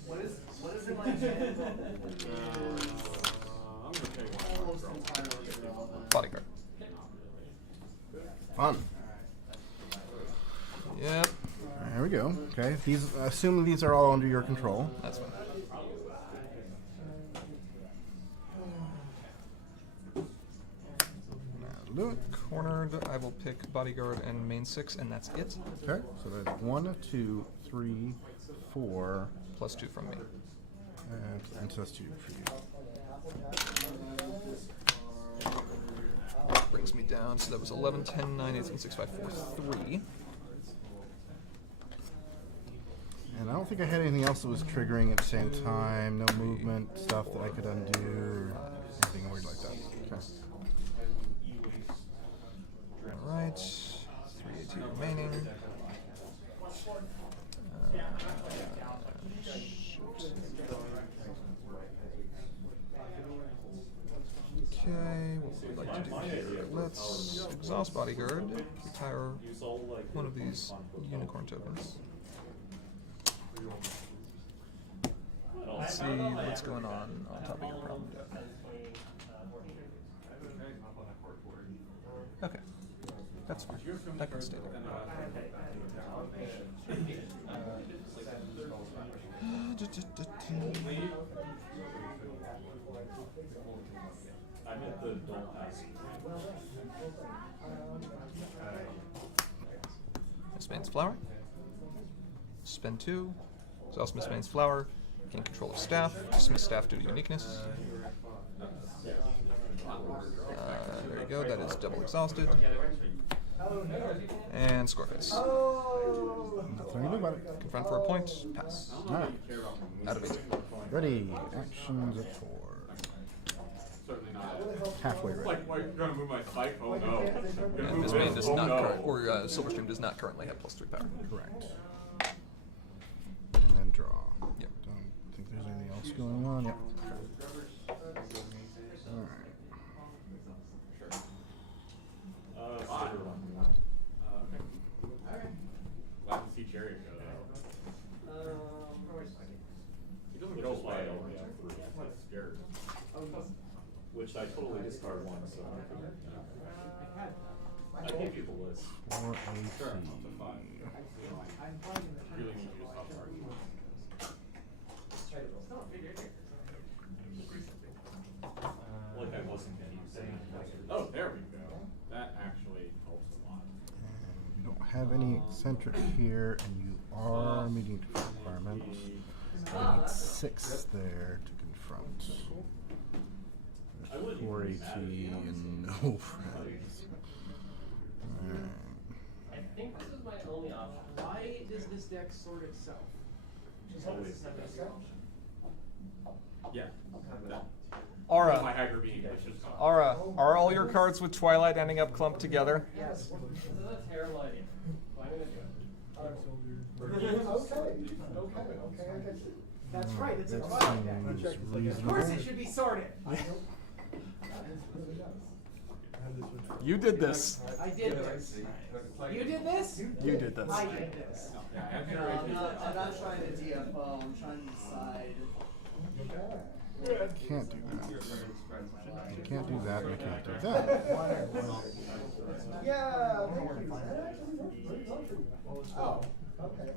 What is in my hand? I'm gonna take one. Bodyguard. Fun. Yep. There we go. Okay. Assume these are all under your control. That's fine. Look. Cornered, I will pick Bodyguard and main 6, and that's it. Okay. So that's 1, 2, 3, 4. Plus 2 from me. And plus 2 for you. Brings me down, so that was 11, 10, 9, 8, 7, 6, 5, 4, 3. And I don't think I had anything else that was triggering at the same time. No movement stuff that I could undo or anything weird like that. Okay. Alright. 3 AT remaining. Okay, what would we like to do here? Let's exhaust Bodyguard, retire one of these unicorn tokens. Let's see what's going on top of your problem deck. Okay, that's fine. That can stay there. Miss Main's Flower. Spend 2. Exhaust Miss Main's Flower. Gain control of staff. Dismiss staff due to uniqueness. There you go. That is double exhausted. And score face. Nothing to do about it. Confront for a point. Pass. Alright. Out of 8. Ready. Actions at 4. halfway It's ready. like, why, you're gonna move my spike? Oh no. You're gonna And move this this? main does Oh not no. Silverstream does not currently have +3 power. Correct. And then draw. Yep. Don't think there's anything else going on. Yep. Alright. Okay. Glad to see Chariot go though. He doesn't go away. I'm scared. Which I totally discard one, so I gave you the list. 4 Sure, AT. up to 5. Really need you to stop arguing. Like I wasn't getting saying. Oh, there we go. That actually helps a lot. And you don't have any eccentric here, and you are meeting different requirements. I need 6 there to confront. There's 4 AT and no friends. Alright. I think this is my only option. Why does this deck sort itself? Yeah. That. Aura. My Hager being, which is Aura, are all your cards with Twilight ending up clumped together? Yes. This is a terrible idea. Why did I do it? Okay, I get you. That's right, it's a That Twilight seems deck. Of reasonable. course it should be sorted. You did this. I did this. You did this? You did this. I did this. I'm not trying to DFO, I'm trying to decide. Can't do that. You can't do that, and you can't do that. Yeah, thank you. Oh, okay.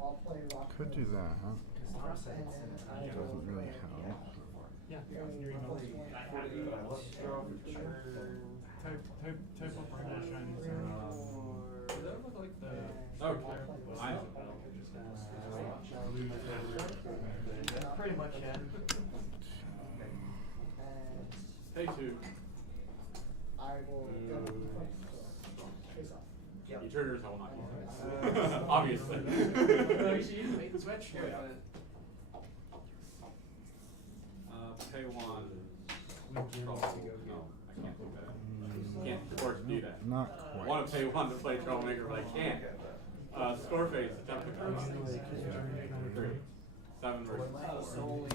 I'll play rock. Could do that, huh? Doesn't really help. Yeah. Type of shiny okay. Pretty much, yeah. Pay 2. I will go face off. He triggers, I will not use it. Obviously. No, you should use the bait and switch. Pay 1. No, I can't do that. Can't force do that. Not I quite. want to pay 1 to play Troublemaker, but I can't. Score phase, attempt to cover. 3. 7 versus 4.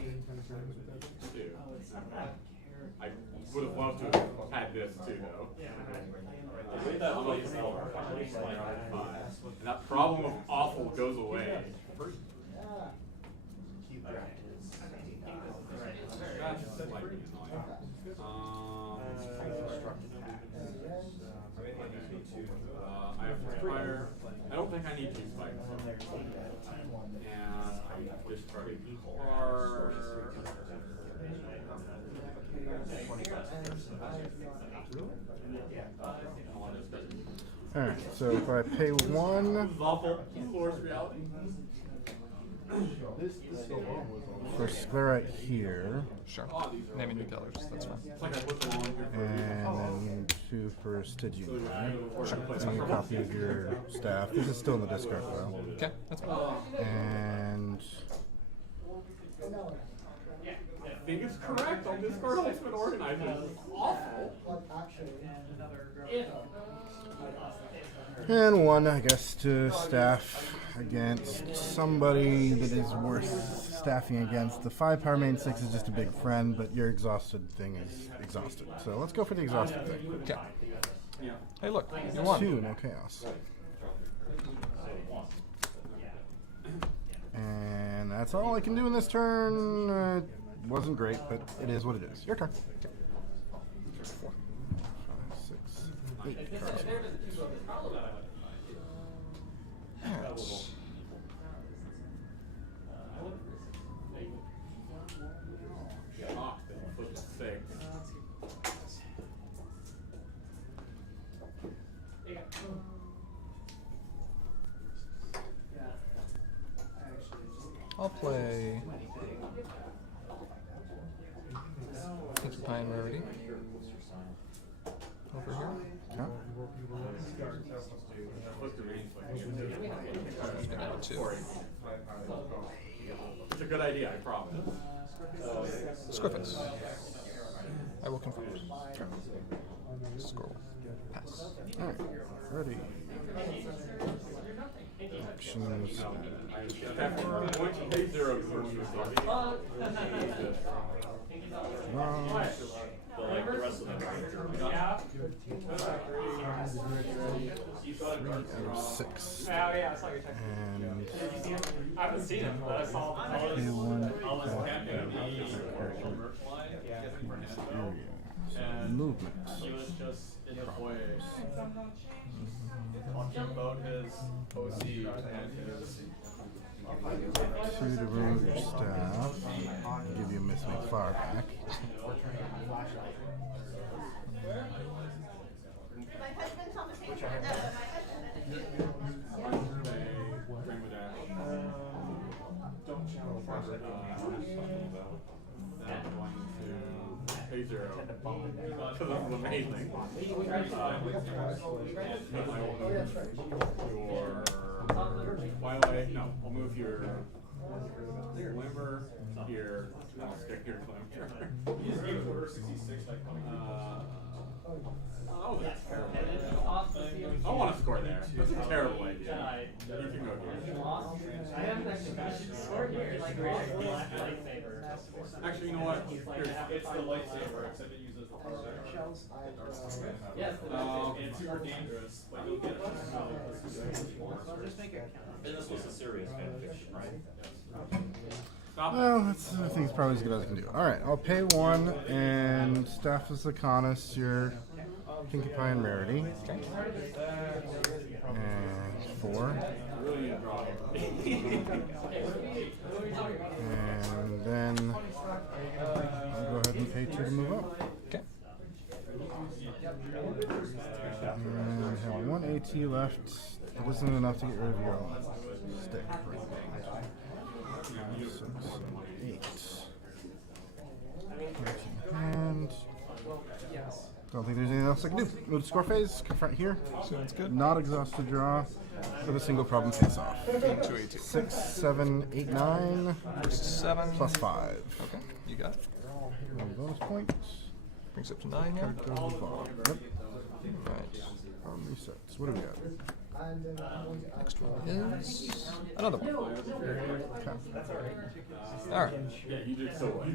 2. I would have loved to have had this too, though. And that problem of awful goes away. That's slightly annoying. I have to fire. I don't think I need 2 spikes. And I discard a card. Alright, so if I pay 1 This is awful. Force reality. for Sclerite here, Sure. Name and new colors, that's fine. It's like I put them on here for and then 2 for Stygian. Sure. And a copy of your staff. This is still in the discard file. Okay, that's fine. And I think it's correct. I'll discard Ultimate Organizer. It's awful. and 1, I guess, to staff against somebody that is worth staffing against. The 5 power main 6 is just a big friend, but your exhausted thing is exhausted. So let's go for the exhausted thing. Okay. Hey, look, you won. 2, no chaos. And that's all I can do in this turn. Wasn't great, but it is what it is. Your turn. 4, 5, 6, 8 cards. Shocked that you put 6. I'll play Pinky Pine Rarity over here. Okay. And now 2. It's a good idea, I promise. Scriffins. I will confirm. Scroll. Pass. Alright, ready. Actions. Six. Yeah, I saw your text. And I haven't seen him, but I saw pay one. Movement. He was just in the way. Talking about his OC and his. Two to remove your staff. Give you a Miss McFar back. Don't channel further. That's going to pay 0. Because this is amazing. Twilight, no, I'll move your Glimmer here. I'll stick your Glimmer. Oh, that's terrible. I want to score there. That's a terrible idea. You can go here. I haven't actually scored here. Like, lightsaber. Actually, you know what? It's the lightsaber, except it uses the power. Yes, it's super dangerous, but you'll get And this was a serious fanfiction, right? Well, that's, I think it's probably as good as I can do. Alright, I'll pay 1, and Staff is Lacanus, your Pinkie Pie and Rarity. And 4. And then I'll go ahead and pay 2 to move up. Okay. And I have 1 AT left. That isn't enough to get rid of your stick. 6, 8. And don't think there's anything else I can do. Move to score phase, confront here. Sounds good. Not exhausted draw. With a single problem face off. 6, 7, 8, 9. 7. Plus 5. Okay, you got it. And bonus points. Brings it to 9 now. Character of the ball. Yep. Right. Problem resets. What do we got? Next one is another one. Okay. Alright. Yeah, you did so well.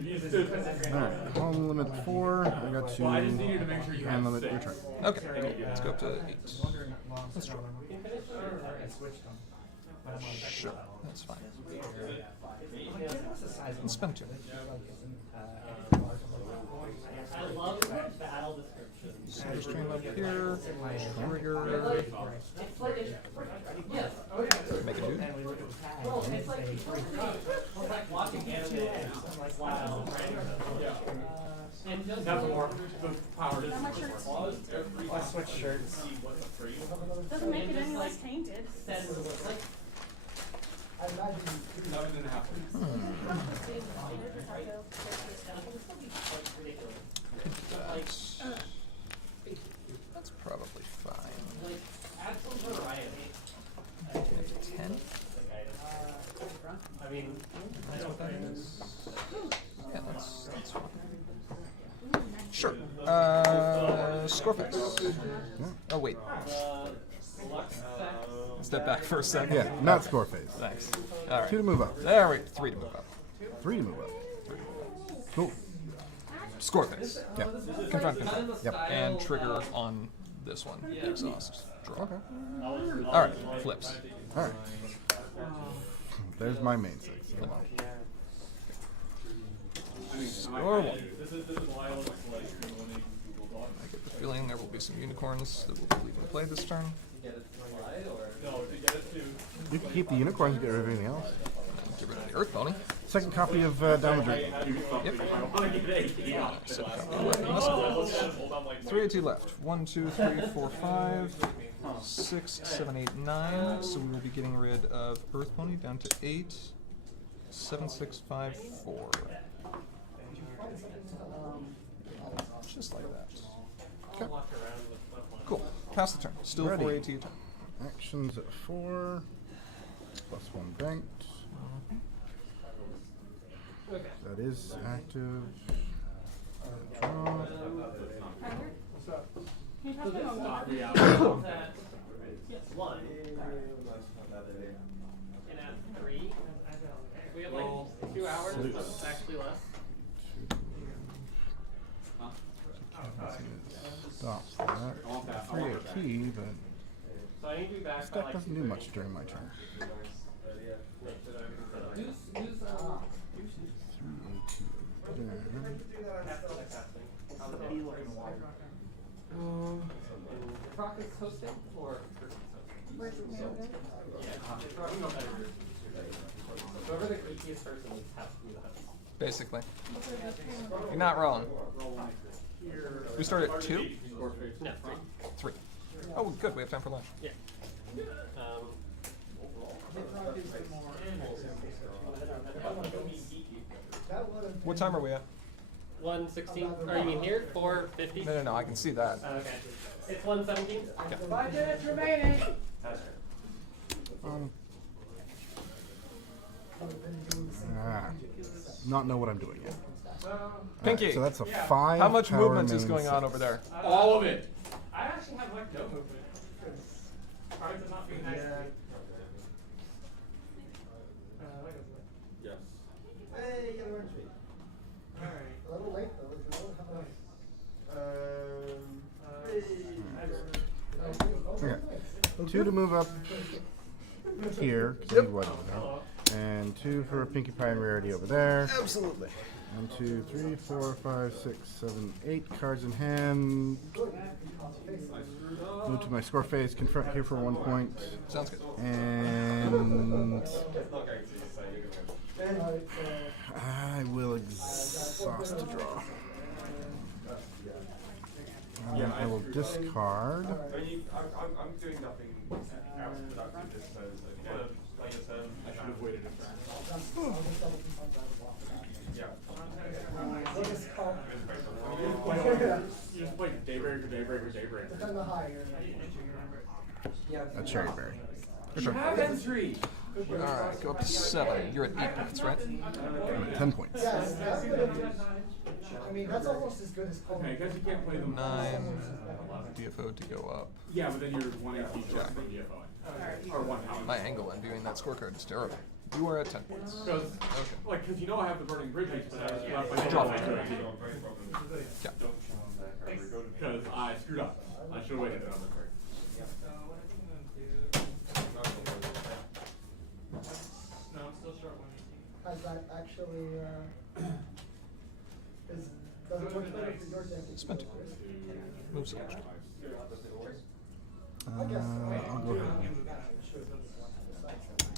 Alright. Home limit 4. I got 2. Well, I just needed to make sure you had And limit 6. your turn. Okay, cool. Let's go up to 8. Let's try. Sure, that's fine. And spend 2. I love battle descriptions. So just train up here. Trigger. Yes. Make a dude. Well, it's like watching anime while and just That's more the power How much shirts? I switched shirts. Doesn't make it any less tainted. That's probably fine. add some variety. Up to 10. I mean, That's what that is. Yeah, that's fine. Sure. Scoreface. Oh, wait. Step back for a second. Yeah, not score phase. Thanks. All right. 2 to move up. There we go. 3 to move up. 3 to move up. Cool. Scoreface. Yep. Confront. Yep. And trigger on this one. Exhaust. Draw. Okay. All right. Flips. Alright. There's my main 6. Score 1. I get the feeling there will be some unicorns that will be leaving play this turn. You can keep the unicorns and get rid of everything else. Get rid of the Earth Pony. Second copy of Down the Drain. Yep. Second copy left. 3 AT left. 1, 2, 3, 4, 5, 6, 7, 8, 9. So we will be getting rid of Earth Pony down to 8, 7, 6, 5, 4. Just like that. Okay. Cool. Pass the turn. Still Ready. 4 AT turn. Actions at 4. Plus 1 banked. That is active. Draw. What's up? Can you pass my phone? Yes, one. And at 3. We have like 2 hours, so it's actually less. Stops that. Free a key, but So I need to be back this by deck like doesn't do much during my turn. Proc is hosting or Where's the mail? whoever the geekiest person is has to be the host. Basically. You're not wrong. We start at 2? No, 3. 3. Oh, good. We have time for lunch. Yeah. What time are we at? 1:16. Or you mean here? 4:50. No. I can see that. Okay. It's 1:17. Okay. 5 minutes remaining. Not know what I'm doing yet. Pinky. So that's a 5. How much power movement is main going on 6. over there? All of it. I actually have like no movement. Cards are not being nice to me. Yes. Hey, yellow entry. Alright. A little late though. It's a little Okay. 2 to move up here, because I need white over there. And 2 for a Pinkie Pie and Rarity over there. Absolutely. 1, 2, 3, 4, 5, 6, 7, 8 cards in hand. Move to my score phase, confront here for 1 point. Sounds good. And I will exhaust to draw. And then I will discard. I'm doing nothing else productive this turn, so if you want to play your turn, I should have waited a turn. Yeah. You just play Daybreaker. Depends on high. A cherry berry. For sure. Have entry. Alright, go up to 7. You're at 8 points, right? I'm at 10 points. Yes, that's good. I mean, that's almost as good as Okay, I guess you can't play them. 9. DFO to go up. Yeah, but then you're 1 HP short from DFO. Or 1 power. My angle on viewing that scorecard is terrible. You are at 10 points. Because, like, because you know I have the burning bridges, but I Drop it. Yeah. Because I screwed up. I should have waited another turn. No, I'm still short 118. Has that actually, does it work better for your deck? Spent 2. Move selection. I guess. I'll go ahead.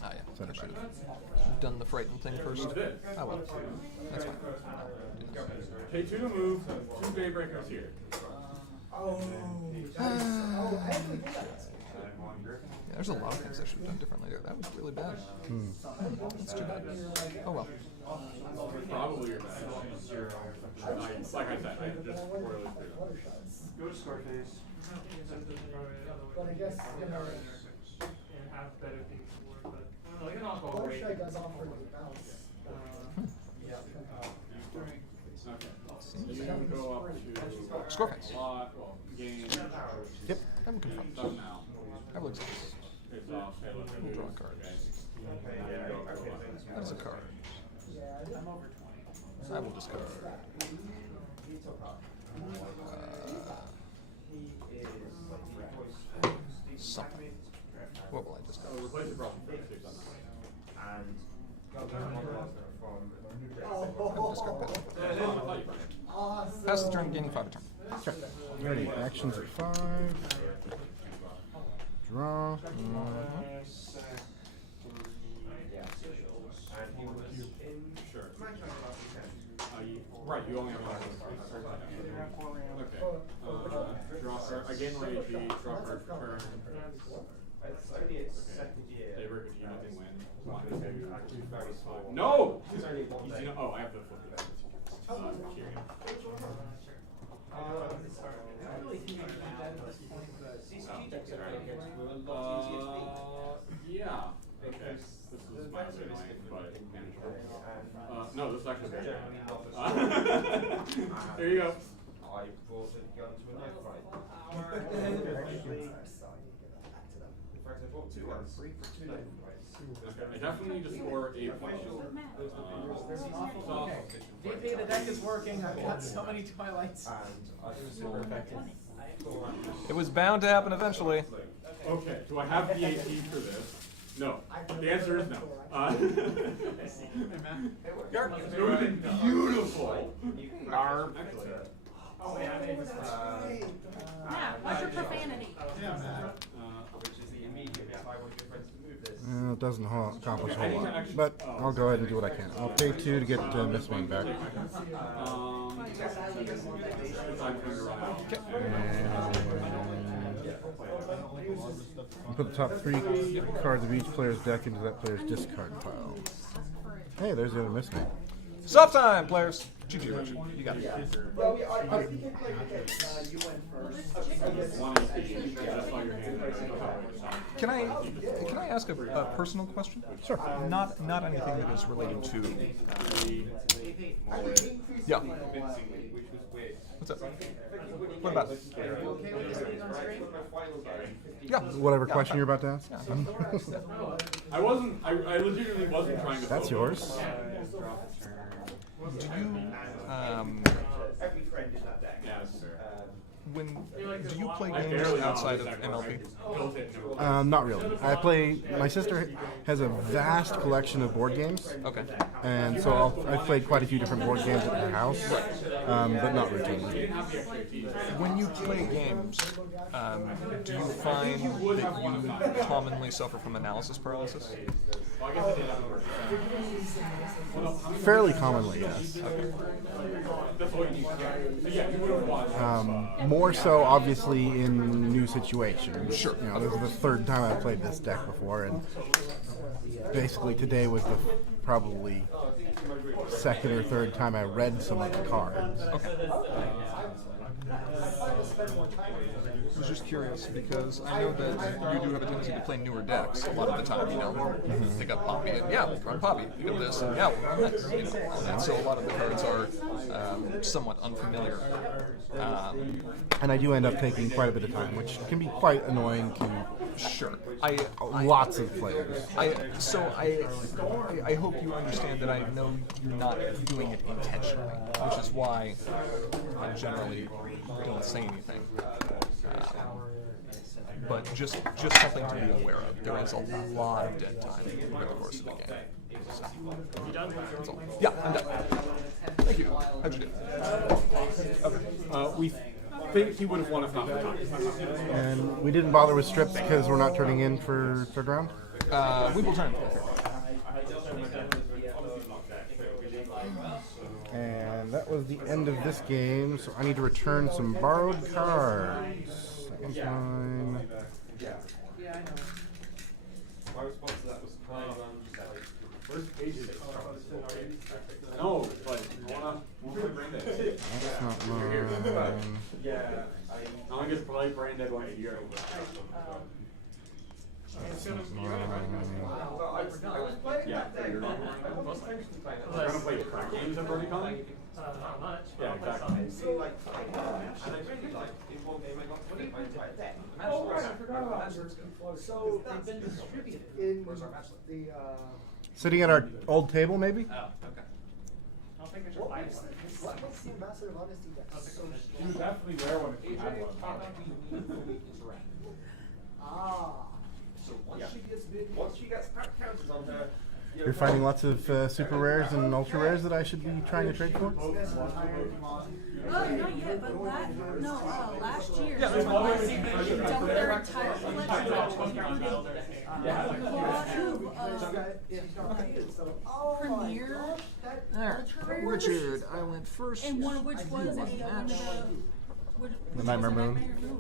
Ah, yeah. I should have done the frightened thing first. Oh well. That's fine. Okay, 2 to move, 2 Daybreakers here. Oh, I actually did that. Yeah, there's a lot of things I should have done differently there. That was really bad. That's too bad. Oh well. Probably your bad. Like I said, I just poorly screwed up. Go to score phase. But I guess, you know, And have better things to work, but like an alcohol Fluttershy rate. does offer the bounce. Okay. You go up to Score phase. lot, well, game. Yep. I will confront. Done now. I will exhaust. It's off. We'll draw a card. That is a card. I'm over 20. I will discard. Something. What will I discard? Replace the problem. Awesome. Pass the turn, gaining 5 a turn. Okay. Ready. Actions at 5. Draw. Sure. Right, you only have one. Okay. Draw card. Again, rage, draw card for turn. It's only its second year. Daybreaker, do you nothing win? No! Oh, I have to flip it. Yeah. Okay. This is mildly annoying, but manageable. No, this is actually very generally not as There you go. I brought a gun to a knife fight. In fact, I bought 2 guns. Okay, I definitely need to score a VP, the deck is working. I've got so many Twilights. Super effective. It was bound to happen eventually. Okay, do I have the AP for this? No. The answer is no. It would have been beautiful. Yeah, what's your profanity? Which is the immediate if I want your friends to move this. It doesn't accomplish a whole lot, but I'll go ahead and do what I can. I'll pay 2 to get Miss Main back. And put the top 3 cards of each player's deck into that player's discard pile. Hey, there's the other Miss Main. Stop time, players. GG, Richard. You got it. Well, I think you played you went first. Can I ask a personal question? Sure. Not anything that is related to. Yeah. What's up? What about it? Yeah. Whatever question you're about to ask. I legitimately wasn't trying to. That's yours. Do you Every friend in that deck. Yes. do you play games outside of MLP? Not really. My sister has a vast collection of board games. Okay. And so I've played quite a few different board games at her house, but not routinely. When you play games, do you find that you commonly suffer from analysis paralysis? Fairly commonly, yes. More so, obviously, in new situations. Sure. You know, this is the 3rd time I've played this deck before, and basically today was the probably 2nd or 3rd time I read some of the cards. Okay. I was just curious because I know that you do have a tendency to play newer decks a lot of the time, you know. Pick up Poppy and yeah, we'll run Poppy. Pick up this and yeah, we'll run this. You know? And so a lot of the cards are somewhat unfamiliar. And I do end up taking quite a bit of time, which can be quite annoying to lots of players. I hope you understand that I know you're not doing it intentionally, which is why I generally don't say anything. But just something to be aware of. There is a lot of dead time over the course of the game. So, You done? that's all. Yeah, I'm done. Thank you. How'd you do? Okay. We think he would have won if not for time. And we didn't bother with strips because we're not turning in for 3rd round? We will turn. And that was the end of this game, so I need to return some borrowed cards. That one's mine. My response to that was Where's pages? No, but That's not mine. yeah, I only get probably brain dead once a year. That's not mine. well, I was playing that deck. We're gonna play crack games at BirdieCon? Not much. Yeah, exactly. See, like, and I really like in one game I got to play my entire deck. Oh, right, I forgot about it. So they've been distributed in the Sitting at our old table, maybe? I don't think I should buy one. what's the Ambassador of Honesty deck? You would definitely wear one if you had one. Ah. So once she gets pack counters on her, You're finding lots of super rares and ultra rares that I should be trying to trade for? Not yet, but last year, Yeah, they dumped their entire collection of Premier Ultra Rares. Richard, I went first. And one of which was one of The Nightmare Moon?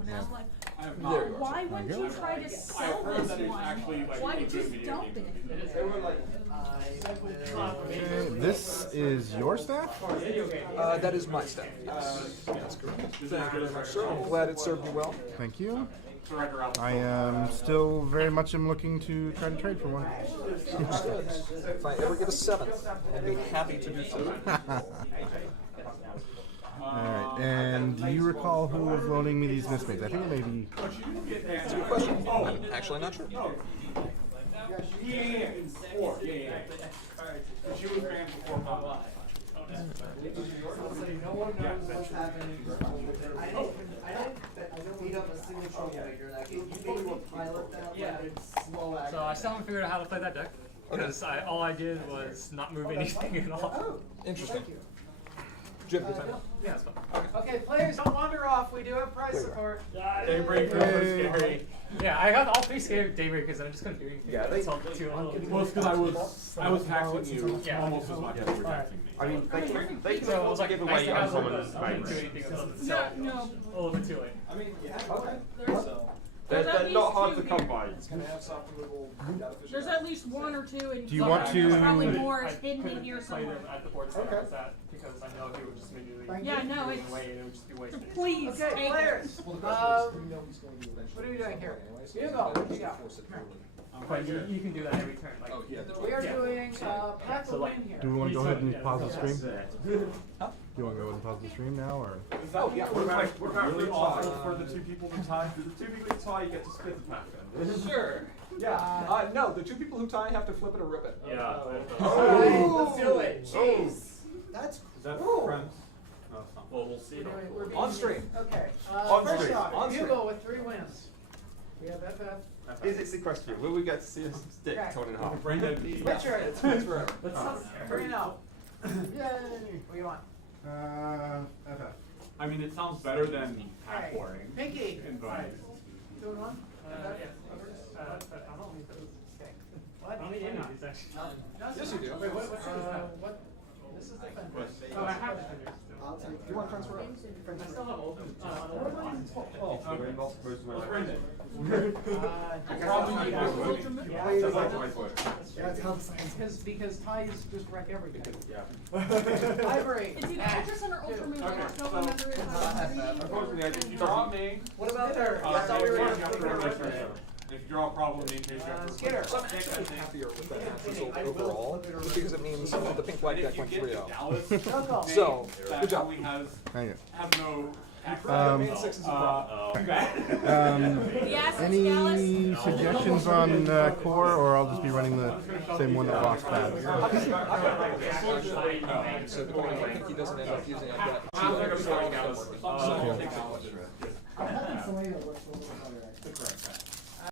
And I was like, There you are. why wouldn't you try to sell this one? Why just dump it? Okay, this is your staff? That is my staff, yes. That's correct. Thank you very much, sir. I'm glad it served you well. Thank you. surrender out. I am still very much am looking to try to trade for one. If I ever get a 7th, I'd be happy to do so. Alright, and do you recall who was loaning me these mismates? I think it may be... That's a good question. I'm actually not sure. Yeah. Four. Yeah. She was banned before Pop. So no one knows what's happening. I don't beat up a single troublemaker that game. You gave me a pilot that like slow act. So I still haven't figured out how to play that deck. Because all I did was not move anything at all. Interesting. Do you have a good time? Yeah, it's fine. Okay, players, don't wander off. We do have prize support. Daybreaker was scary. Yeah, I got all 3 scared Daybreakers and I just couldn't do anything. Yeah, That's all too Well, it's because I was hacking you almost as much as you were hacking me. I mean, they So it was like give nice away to have uncommon I didn't do anything with No, itself. no. A little bit too late. I mean, yeah. Okay. They're not hard to come by. There's at least one or two, and Do you want to- there's probably more I hidden in couldn't here play somewhere. them at the board center with that because I know he would just immediately Yeah, no, move it's- away and it would just be wasted. Please, Okay, take players. it. What are we doing here? Hugo, what do you got? But you can do that every turn. Like, We are doing Pack So, a like, win here. Do we want to go ahead and Yeah, pause the stream? Huh? Do you want to go ahead and pause the stream now, or? Oh, yeah. What about really awful for the 2 people to tie? Do the 2 people to tie, you get to split the pack then? Sure. Yeah. No, the 2 people who tie have to flip it or rip it. Yeah. Alright, let's do it. Jeez. That's Is that cruel. friends? No, it's not. Well, we'll see. We're being On stream. Okay. On First stream. off, On Hugo with 3 wins. We have FF. Here's the question: will we get to see us stick Okay. torn in half? Brendan. Richard. It's forever. Bring it out. Yay. What do you want? FF. I mean, it sounds better than hack Alright. pouring. Pinky. Invite. Doing one? Yeah. I don't need those. Okay. I don't need any of these actually. Yes, you do. Wait, what this is the fender. Oh, I have defenders still. I'll take You want to transfer out? I still have open. Oh, we're not supposed to. Brendan. Probably need yeah. one. Yeah. Sounds like my foot. Yeah, it sounds Because ties just wreck everything. Yeah. Library. It's either interest or ultramarine. I don't know remember if I was reading. Unfortunately, I didn't. Draw me. What about there? Uh, I thought we were yeah, gonna if you draw a problem, in case you have to. Skitter. I'm actually happier with that match result overall, just because it means the pink white deck went 3-0. So, good job. Thank you. Have no. Main 6 is a problem. The Acid Any Scalus. suggestions on core, or I'll just be running the same one that lost bad? So depending, I think he doesn't end up using, I've got 2 other homework.